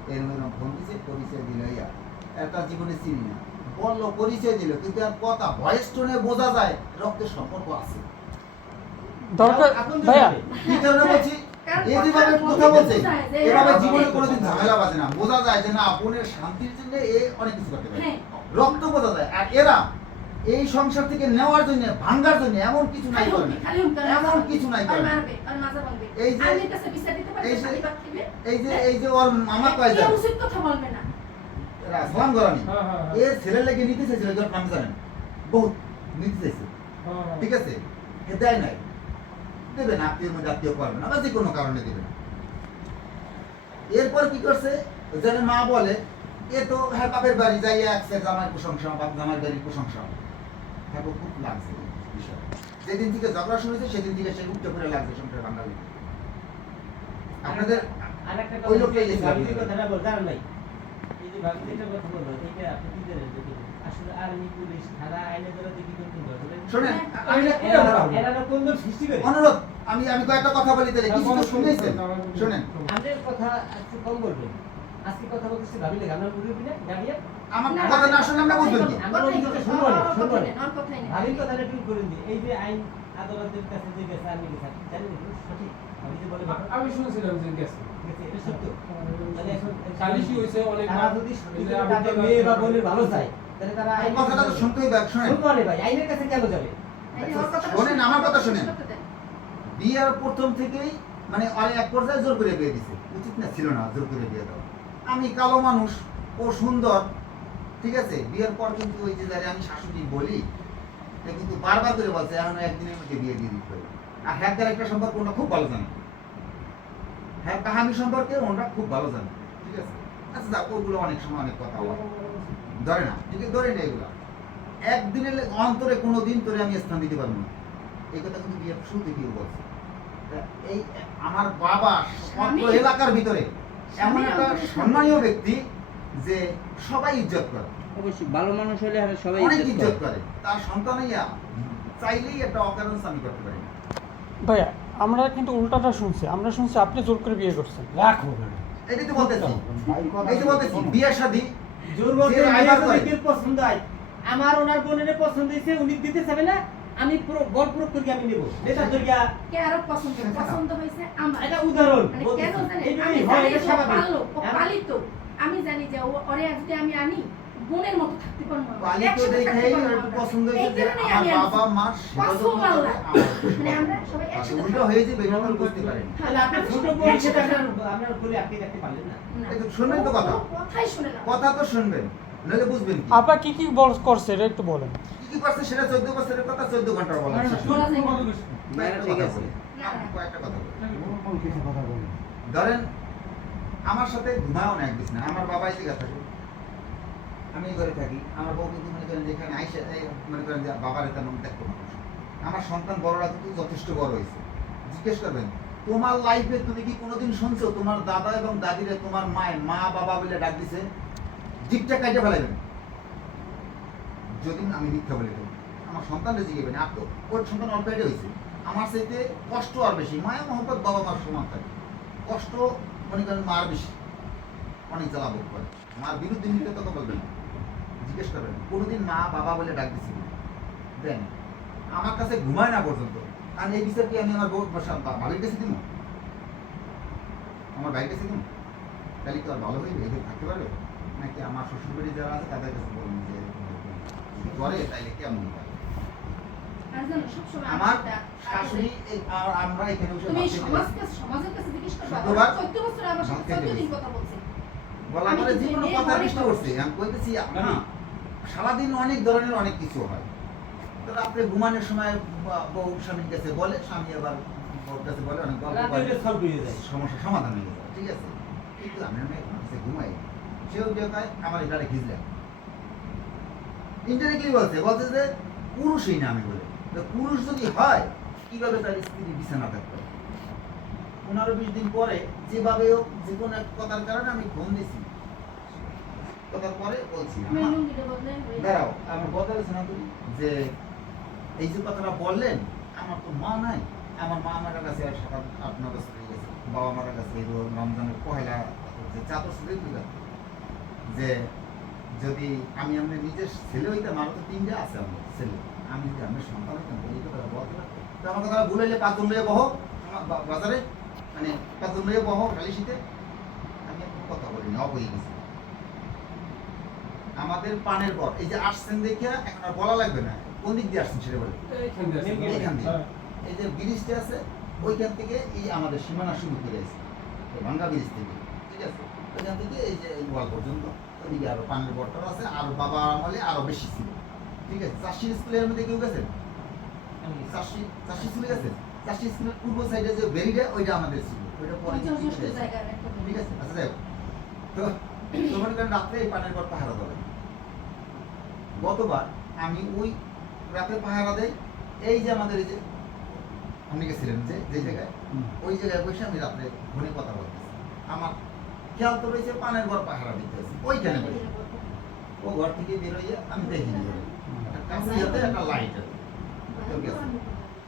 এরকম ফোন দিয়েছে, পরিচয় দিল ইয়া তার জীবনে চিনি না বললো, পরিচয় দিল, কিন্তু আর কথা ভয়েস টোনে বোঝা যায় রক্তের সম্পর্ক আছে। দরকার আপন ভাইয়া জানে। কি কারণে বলছি, এই যেভাবে কথা বলছে এভাবে জীবনে কোনোদিন ঝামেলা বাজে না, বোঝা যায় যে না আপনের শান্তির জন্য এ অনেক কিছু করতে পারে, হ্যাঁ। রক্ত বোঝা যায়। আর এরা এই সংসার থেকে নেওয়ার জন্য ভাঙার জন্য এমন কিছু নাই করে না। এমন কিছু নাই করে না। আর মাজা ভাঙবে এই যে- আমির কাছে বিচার দিতে পারবে এই যে- শালি ভাত খাবে এই যে ওর মামা কয় এ যায় উচিত কথা বলবে না সালাম করানি, হ্যাঁ, হ্যাঁ, হ্যাঁ। এর ছেলের লেগে নিতে চাইছিল, যখন নাম জানেন বহুত নিতে চাইছে, হ্যাঁ, হ্যাঁ। ঠিক আছে, এ দেয় নাই, দেবে না, আত্মীয় মধ্যে আত্মীয় করবে না বা যে কোনো কারণে দেবে না। এরপর কি করছে, যেন মা বলে এ তো হ্যাঁ বাপের বাড়ি যাই একসে জামাই প্রশংসা, বাপ জামাই বাড়ির প্রশংসা, হ্যাঁ খুব লাগছে বিষয়। যেদিন থেকে ঝগড়া শুরু হয়েছে সেদিন থেকে সে উঠতে করে লাগছে সংসার বাঙালি। আপনাদের আরেকটা ওই কথা লোকটাই এই যে গেছিল ভাবির আপনাদের। কথাটা বল জানেন ভাই এই যে ভাবি যেটা কথা বললো এটা আপনি কি জানেন যে আসলে আর্মি পুলিশ থানা আইনে ধরে দেখি কোন কোন ধরে শোনেন, আমি না এরা কোনটা বলবো? এরা কোন কোন সৃষ্টি করে অনুরোধ, আমি কয়েকটা কথা বলি তাহলে কিছু তো শুনেছেন, শোনেন আমাদের কথা একটু কম বলবেন আজকে কথা বলতেছি ভাবি লেগে আমরা মুরব্বী না গাড়িয়া আমার কথা না শুনলে আমরা বুঝবেন কি? আমরা ওই দিকে শুনবো না শুনবো না আর কথাই নেই ভাবির কথাটা একটু করে দিই এই যে আইন আদালতের কাছে যে গেছে আর্মি গেছে জানেন এটা সঠিক ভাবি যে বলে ব্যাপার আমি শুনছিলাম যে গেছে গেছে, এটা সত্য তাহলে এখন সালিশি হয়েছে অনেক তারা যদি সত্যি করে তাদের মেয়ে বা বোনের ভালো চায় তাহলে তারা এই কথাটা তো শুনতেই হবে, শোনেন শুনবো না ভাই আইনের কাছে কেন যাবে এই ওর কথাটা শোনেন, আমার কথা শোনেন। করতে দেন। বিয়ের প্রথম থেকেই মানে অনেক এক পর্যায়ে জোর করে বিয়ে দিছে, উচিত না ছিল না জোর করে বিয়ে দেওয়া। আমি কালো মানুষ, ও সুন্দর, ঠিক আছে, বিয়ের পর কিন্তু ওই যে যারা আমি শাশুড়ি বলি সে কিন্তু বারবার করে বলছে এখন একদিনের মধ্যে বিয়ে দিয়ে দিতে হবে। আর হ্যাকদার একটা সম্পর্ক ওটা খুব ভালো জানে, হ্যাঁ কাহানি সম্পর্কে ওনারা খুব ভালো জানে, ঠিক আছে। আচ্ছা যাক, ওগুলো অনেক সময় অনেক কথা বলে, ধরে না, ঠিক আছে, ধরে না এগুলো। একদিনের অন্তরে কোনো দিন তোরে আমি স্থান দিতে পারবো না, এই কথা কিন্তু বিয়ের শুরুতে কেউ বলছে। তা এই আমার বাবা অত্র এলাকার ভিতরে এমন একটা সম্মানীয় ব্যক্তি যে সবাই ইজ্জত করে, অবশ্যই ভালো মানুষ হলে আর সবাই অনেক ইজ্জত ইজ্জত করে। করে, তার সন্তানইয়া চাইলেই একটা অকারণে আমি করতে পারি না। ভাইয়া আমরা কিন্তু উল্টাটা শুনছি, আমরা শুনছি আপনি জোর করে বিয়ে করছেন। রাখো না। এটাই তো বলতেছি, ভাই কথা এই তো বলতেছি বিয়ে শাদী জোর বলতে যে রাইবার করে। মেয়ের পছন্দ হয়, আমার ওনার বোনের পছন্দ হয়েছে, উনি দিতে চাবে না, আমি পুরো বল প্রয়োগ করি, আমি নেব এটা ধরিয়া। কে আরো পছন্দ হয়েছে আমার। এটা উদাহরণ মানে বলতেছি। কেন জানেন? এইটাই আমি হয়, জানি এটা যে ও স্বাভাবিক। পাললো, ও হ্যাঁ? পালিত। আমি জানি যে ওরে আজকে আমি আনি বোনের মতো থাকতে পারবো না। পালিত একসাথে থাকতে দেখেই পারবো একটু না। পছন্দ এই হয়েছে যে কারণেই আমার আমি বাবা আনছি। মার সেবা কসম যত্ন করবে, আল্লাহ। আমার মানে আমরা সবাই একসাথে উল্টো থাকবো। হয়েছে বেশিরভাগ বুঝতে পারেন। তাহলে আপনি ছোট বোন হিসেবে আপনার বলে আপনি রাখতে পারলেন না। না। এই তো শুনবেন তো কথা। ও কথাই শুনে না। কথা তো শুনবেন, নইলে বুঝবেন কি আপা কি কি করছে এটা একটু বলেন। কি কি করছে সেটা 14 বছরের কথা 14 ঘন্টার বলা না, না, শেষ শোনো, করুন। শোনো, কথা বেশি। কয়েকটা ঠিক কথা আছে। বলি। না, না। কয়েকটা কথা বলি। মূল কিছু কথা বলি। ধরেন আমার সাথে ঘুমাও না একদিন না, আমার বাবা এই জায়গা থাকে, আমি এই ঘরে থাকি, আমার বউ কিন্তু মনে করেন যেখানে আইসে মনে করেন যে বাবার তেমন দেখতো মানুষ। আমার সন্তান বড়রা কিন্তু যথেষ্ট বড় হয়েছে। জিজ্ঞেস করবেন তোমার লাইফে তুমি কি কোনোদিন শুনছো তোমার দাদা এবং দাদিরে তোমার মায়ের মা বাবা বলে ডাক দিছে? জিপটা কাটে ফেলাইবেন যদি আমি মিথ্যা বলে দেবো। আমার সন্তানরা জিগেবেন আর তো ওর সন্তান অল্প এডে হয়েছে, আমার চাইতে কষ্ট আর বেশি, মায়া মোহাম্মদ বাবা মার সমান থাকে, কষ্ট মনে করেন মার বেশি, অনেক জ্বালা ভোগ করে। মার বিরুদ্ধে নিতে কথা বলবেন না, জিজ্ঞেস করবেন কোনোদিন মা বাবা বলে ডাক দিছি দেন। আমার কাছে ঘুমায় না পর্যন্ত, কারণ এই বিচার কি আমি আমার বউ ভাবির কাছে দিব, আমার ভাইয়ের কাছে দিব? তাহলে কি আর ভালো হইবে, এদের থাকতে পারবে নাকি? আমার শ্বশুর বাড়ি যারা আছে তাদের কাছে বলুন যে এরকম এরকম যদি করে তাইলে কেমন হয়। আর জানো, সবসময় আমার সেটা- শাশুড়ি আর আমরা এখানে বসে তুমি ভাত খেতে সমাজের কাছে জিজ্ঞেস করবা। শুক্রবার 14 বছর আমার সাথে ভাত খেতে 14 দিন গেছি। কথা বলছি। বলা আমি মানে কিন্তু যে কোনো এই কথা ঘরে চেষ্টা করছি, আমি কইতেছি না সারাদিন অনেক ধরনের অনেক কিছু হয়। তো রাত্রে ঘুমানোর সময় বউ স্বামীর কাছে বলে, স্বামী আবার বউর কাছে বলে, অনেক গল্প রাতে করে, ওইটা solve হয়ে যায়। সমস্যার সমাধান হয়ে যায়, ঠিক আছে। কিন্তু আমি কাছে ঘুমাই, সেও জায়গায় আমার এটারে খিজলাম ইন্টারেক্টলি বলছে যে পুরুষই না আমি বলে, তো পুরুষ যদি হয় কিভাবে তার স্ত্রী বিছানা থাকবে। 15-20 দিন পরে যেভাবে হোক যে কোনো এক কথার কারণে আমি ফোন দিছি, কথার পরে বলছি আমি লুঙ্গিটা বদলে হয়ে দাঁড়াও আমার কথা হচ্ছে না তুমি যে এই যে কথাটা বললেন, আমার তো মা নাই, আমার মা আমার কাছে 7-8-9 বছর হয়ে গেছে, বাবা মারা কাছে এই রমজানের পয়লা যে চাদর শুধু যে যদি আমি আমার নিজের ছেলে হইতাম, আমার তো 3টা আছে আমার ছেলে, আমি যদি আমার সন্তান হইতাম এই কথাটা বলতে পারতো। তো আমার কথাটা ভুল হইলে 5 জন লইয়া বহ আমার বাজারে, মানে 5 জন লইয়া বহ খালি শীতে, আমি কোনো কথা বলিনি, অবই গেছি। আমাদের পানের পর এই যে আসছেন দেখিয়া এখন আর বলা লাগবে না কোন দিক দিয়ে আসছেন সেটা বলে, এইখান দিয়ে আছে। এইখান দিয়ে। হ্যাঁ। এই যে ব্রিজটা আছে ওইখান থেকে এই আমাদের সীমানা শুরু করে আছে, ভাঙ্গা ব্রিজ থেকে, ঠিক আছে। ওইখান থেকে এই যে এই ওয়াল পর্যন্ত, ওইদিকে আরো পানের বটর আছে, আর বাবা আমলে আরো বেশি ছিল, ঠিক আছে। চাষি স্কুলের মধ্যে কেউ গেছেন? চাষি স্কুলে গেছেন? চাষি স্কুলের পূর্ব সাইডে যে বেরিটা ওইটা আমাদের ছিল, ওইটা পরে পঞ্চাশ ঠিক বছর হয়েছে। জায়গার একটা ঠিক আছে, আচ্ছা যাই হোক। তো তো মনে করেন রাত্রে এই পানের পর পাহারা ধরে। গতবার আমি ওই রাতে পাহারা দেই, এই যে আমাদের এই যে আপনি গেছিলেন যে যে জায়গায়, ওই জায়গায় বসে আমি রাত্রে ফোনে কথা বলতেছি, আমার খেয়াল তো রয়েছে পানের ঘর পাহারা দিতে আছে ওইখানে বসে। ও ঘর থেকে বেরোইয়া আমি দেখিনি ধরে একটা কাঁচি হাতে একটা লাইট হাতে কেউ গেছে।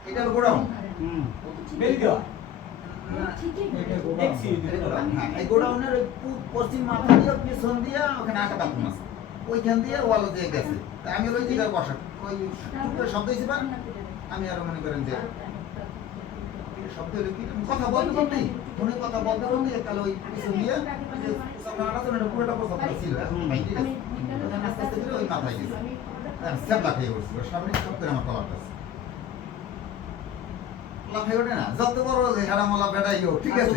এটা হলো গোডাউন। বেরিয়ে দেওয়া। ঠিকই এটা বলেছে। দেখছি এটা গোডাউন, হ্যাঁ। এই গোডাউনের ওই পশ্চিম মাথা দিয়ে পেছন দিয়ে ওখানে একটা বাথরুম আছে, ওইখান দিয়ে ওয়াল দিয়ে গেছে। তা আমি ওই জায়গায় বসা, ওই টুকরে শব্দ হয়েছে বা আমি আরো মনে করেন যে শব্দ হলো কি আমি কথা বলতে বলতেই ফোনে কথা বলতে বলতে তাহলে ওই পিছন দিয়ে যে সামনে আছে না পুরোটা প্রসাদ ছিল, এখন ভাইটি গেছে ওখানে আস্তে আস্তে করে ওই মাথায় গেছে, আমি স্যাপলা খেয়ে পড়ছি, ওর সামনে সব করে আমার কলার কাছে লাফাই ওঠে না, যত বড় হেরামলা বেড়াই হোক, ঠিক আছে।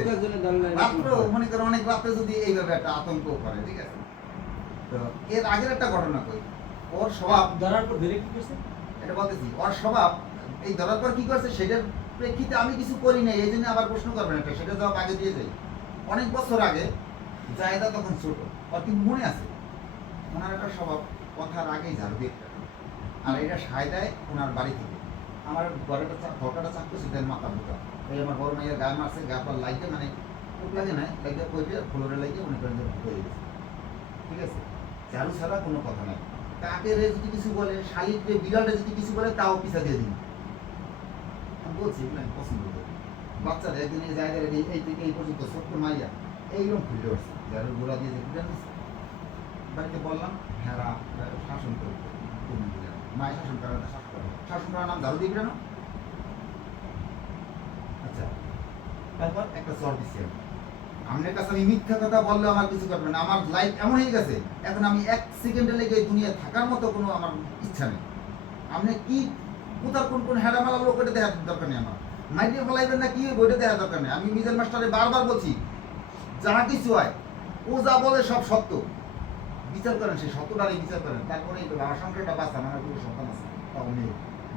রাত্র মনে করো অনেক রাতে যদি এইভাবে একটা আতঙ্ক করে, ঠিক আছে। তো এর আগের একটা ঘটনা কই, ওর স্বভাব ধরার পর ধরে কি করছে? এটা বলতেছি, ওর স্বভাব এই ধরার পর কি করছে সেটার প্রেক্ষিতে আমি কিছু করি নাই, এই জন্য আবার প্রশ্ন করবেন একটা, সেটা জবাব আগে দিয়ে যাই। অনেক বছর আগে জায়দা তখন ছোট, আর কিন্তু মনে আছে ওনার একটা স্বভাব, কথার আগেই ঝাড়ু দিয়ে কাটে। আর এটা সায়দায় ওনার বাড়ি থেকে আমার ঘরেটা ঘরটা চাপ করছে, দেন মাথা ঢোকা এই আমার বড় মেয়ের গায়ে মারছে, গা পর লাইতে মানে খুব লাগে না, লাগে কইতে ফ্লোরে লাগে মনে করেন যে ঢুকে গেছে। ঠিক আছে, ঝাড়ু ছাড়া কোনো কথা নাই। কাকে রে যদি কিছু বলে, শালিকরে বিড়ালটা যদি কিছু বলে, তাও পিছা দিয়ে দিন। আমি বলছি এগুলো আমি পছন্দ করি। বাচ্চারা একদিন এই জায়গায় এই থেকে এই পর্যন্ত ছোট্ট মাইয়া এইরকম খুলে উঠছে, ঝাড়ুর গোড়া দিয়ে যে খুলে দিচ্ছে। বাড়িতে বললাম হ্যাঁ শাসন করতে, মায়ের শাসন করার শাসন করার নাম ঝাড়ু দিয়ে কেন? আচ্ছা, তারপর একটা চর দিচ্ছি আমি। আপনার কাছে আমি মিথ্যা কথা বললে আমার কিছু করবে না। আমার লাইফ এমন হয়ে গেছে, এখন আমি 1 সেকেন্ডে লেগে এই দুনিয়া থাকার মতো কোনো আমার ইচ্ছা নেই। আপনি কি কোথার কোন কোন হেডামালা লোক, ওইটা দেখার দরকার নেই। আমার মাইকে ফলাইবেন না কি ওইটা দেখার দরকার নেই। আমি মিজান মাস্টারে বারবার বলছি, যা কিছু হয় ও যা বলে সব সত্য। বিচার করেন, সেই সত্যটারই বিচার করেন। তারপরে আমার সংসারটা বাঁচান, আমার দুটো সন্তান আছে, তখন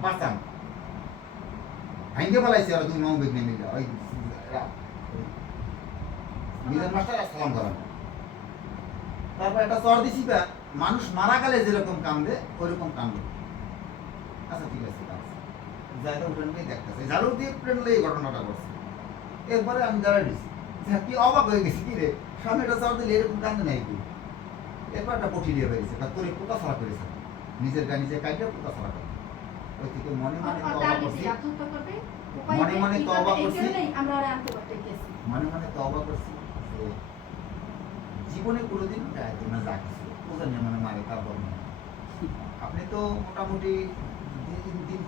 বাঁচান। ভাইঙ্গে ফেলাইছি আর 2 মাও বেগ নেমে যাও ওই মিজান মাস্টার সালাম করেন। তারপর একটা চর দিছি, মানুষ মারা গেলে যেরকম কান্দে ওইরকম কান্দে। আচ্ছা ঠিক আছে, জায়গা উঠে নিয়ে দেখতেছে ঝাড়ু দিয়ে প্রেমলে এই ঘটনাটা করছে। এরপরে আমি দাঁড়াই দিছি, কি অবাক হয়ে গেছি, কি রে সামনে একটা চর দিলে এরকম কান্দে নাই কি। এরপর একটা পটি দিয়ে বেরিয়েছে, তোর পোকা ছাড়া করেছে, নিজের গা নিজে কাইটে পোকা ছাড়া করে। ওই থেকে মনে মনে তওবা করছি, মনে মনে তওবা করছি, মনে মনে তওবা করছি যে জীবনে কোনোদিন গায়ে না যা কিছু ও জানি মানে মারে তারপর না। আপনি তো মোটামুটি দিন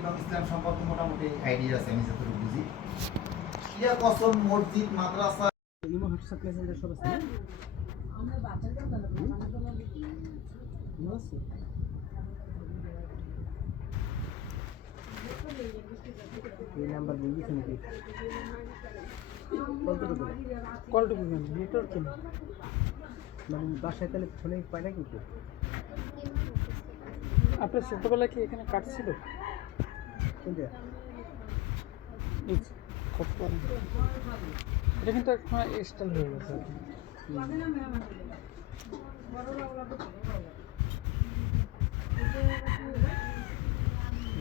এবং ইসলাম সম্পর্কে মোটামুটি আইডিয়া আছে, আমি যতটুকু বুঝি। ইয়া কসম, মসজিদ, মাদ্রাসা, ইমো হোয়াটসঅ্যাপ মেসেঞ্জার সব আছে না? আছে? এই নাম্বার বলে দিচ্ছি নাকি? কতটুকু? কলটুকু কেন নেটওয়ার্ক কেন? মানে বাসায় তাহলে ফোনে পায় না কিন্তু? আপনার ছোটবেলায় কি এখানে কাটছিল? কোনটা? এই কত বড়? এটা কিন্তু এখন স্টাইল হয়ে গেছে।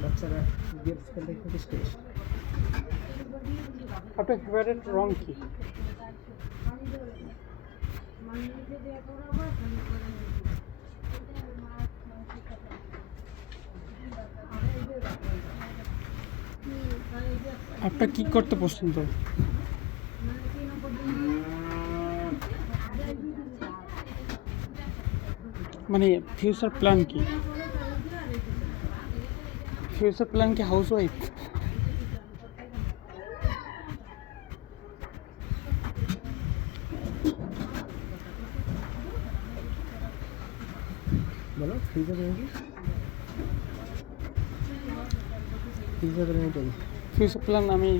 বাচ্চারা গেমস খেলতে খুব স্টেজ। আপনার ফেভারিট রং কি? আপনার কি করতে পছন্দ? মানে ফিউচার প্ল্যান কি? ফিউচার প্ল্যান কি হাউস ওয়াইফ? বলো ফ্রিজে রয়েছে, ফ্রিজে রয়েছে। ফিউচার প্ল্যান আমি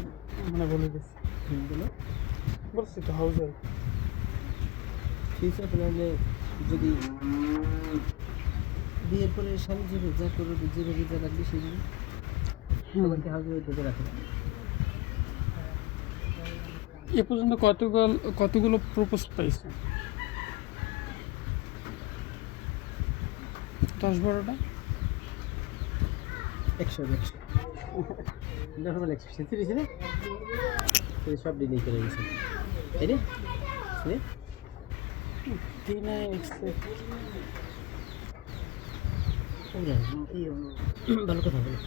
মানে বলে দিচ্ছি, বলো বলছি তো হাউস ওয়াইফ। ফিউচার প্ল্যানে যদি বিয়ের পরে স্বামী যেভাবে যা করবে, যেভাবে যা লাগবে সেভাবে সবাইকে হাউজে বেঁধে রাখে। এ পর্যন্ত কতগুলো প্রপোজ পাইছে? 10-12টা? 100 যখন 100 সেন্সিটিভ ছিল সব ডিলিট করে গেছে। এই রে ভালো কথা বলো।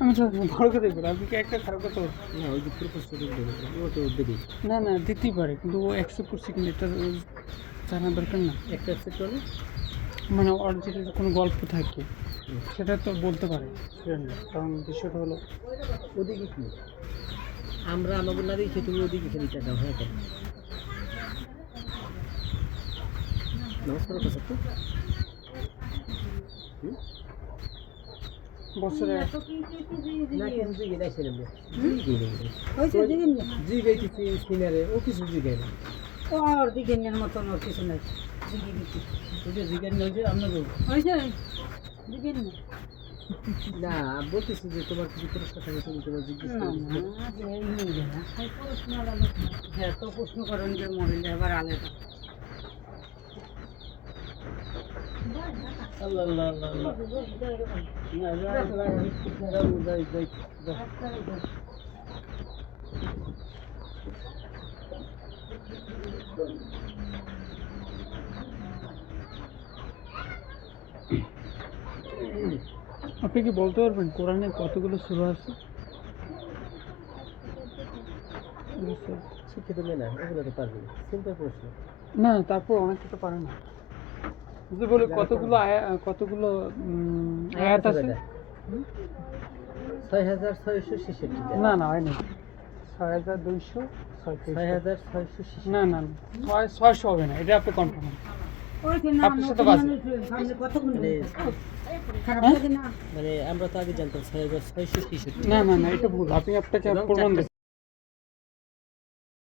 আমি তো ভালো কথাই বলি, আপনি কি একটা খারাপ কথা বলছেন? না ওই যে প্রপোজটা দেবে ও তো দেবে না না, দিতেই পারে, কিন্তু ও অ্যাকসেপ্ট করছে কিন্তু এটা জানা দরকার না। একটা অ্যাকসেপ্ট করলে মানে ওর যেটা কোনো গল্প থাকে সেটা তো বলতে পারে, সেটা না। কারণ বিষয়টা হলো ওদিকে কি আমরা আমাকে না দেখে তুমি ওদিকে খেলি টাকা। হ্যাঁ কেন নমস্কার কথা তো বছরে না কিছু জিগে নাই ছিলাম জিগাইতেছি সিনারে ও কিছু জিগাই না ওর দিঘেনের মতন ওর কিছু নাই জিগাই নয় যে আপনাকে ওই যে দিঘেন না বলতেছি যে তোমার কিছু প্রশ্ন থাকে তুমি তোমার জিজ্ঞেস না করো। না যে এই নিয়ে না সেই প্রশ্ন আলাদা হ্যাঁ তো প্রশ্ন করেন যে মহিলা আবার আলাদা আল্লাহ আল্লাহ আল্লাহ আল্লাহ। না, যাই, যাই, যাই, যাই। আপনি কি বলতে পারবেন কোরআনে কতগুলো সূরা আছে? শিক্ষিত মেয়ে না এগুলো তো পারবে না সিম্পল প্রশ্ন না, তারপর অনেকে তো পারে না। যদি বলে কতগুলো কতগুলো আয়াত আছে? 6,666 না না হয়নি, 6200 6,666 না না 600 হবে না, এটা আপনি কনফার্ম। ওই না আপনার সাথে বাজে। সামনে কতগুলো খারাপ লাগে না মানে আমরা তো আগে জানতাম 6,666 না না না, এটা ভুল, আপনি আপনাকে প্রমাণ দেবেন।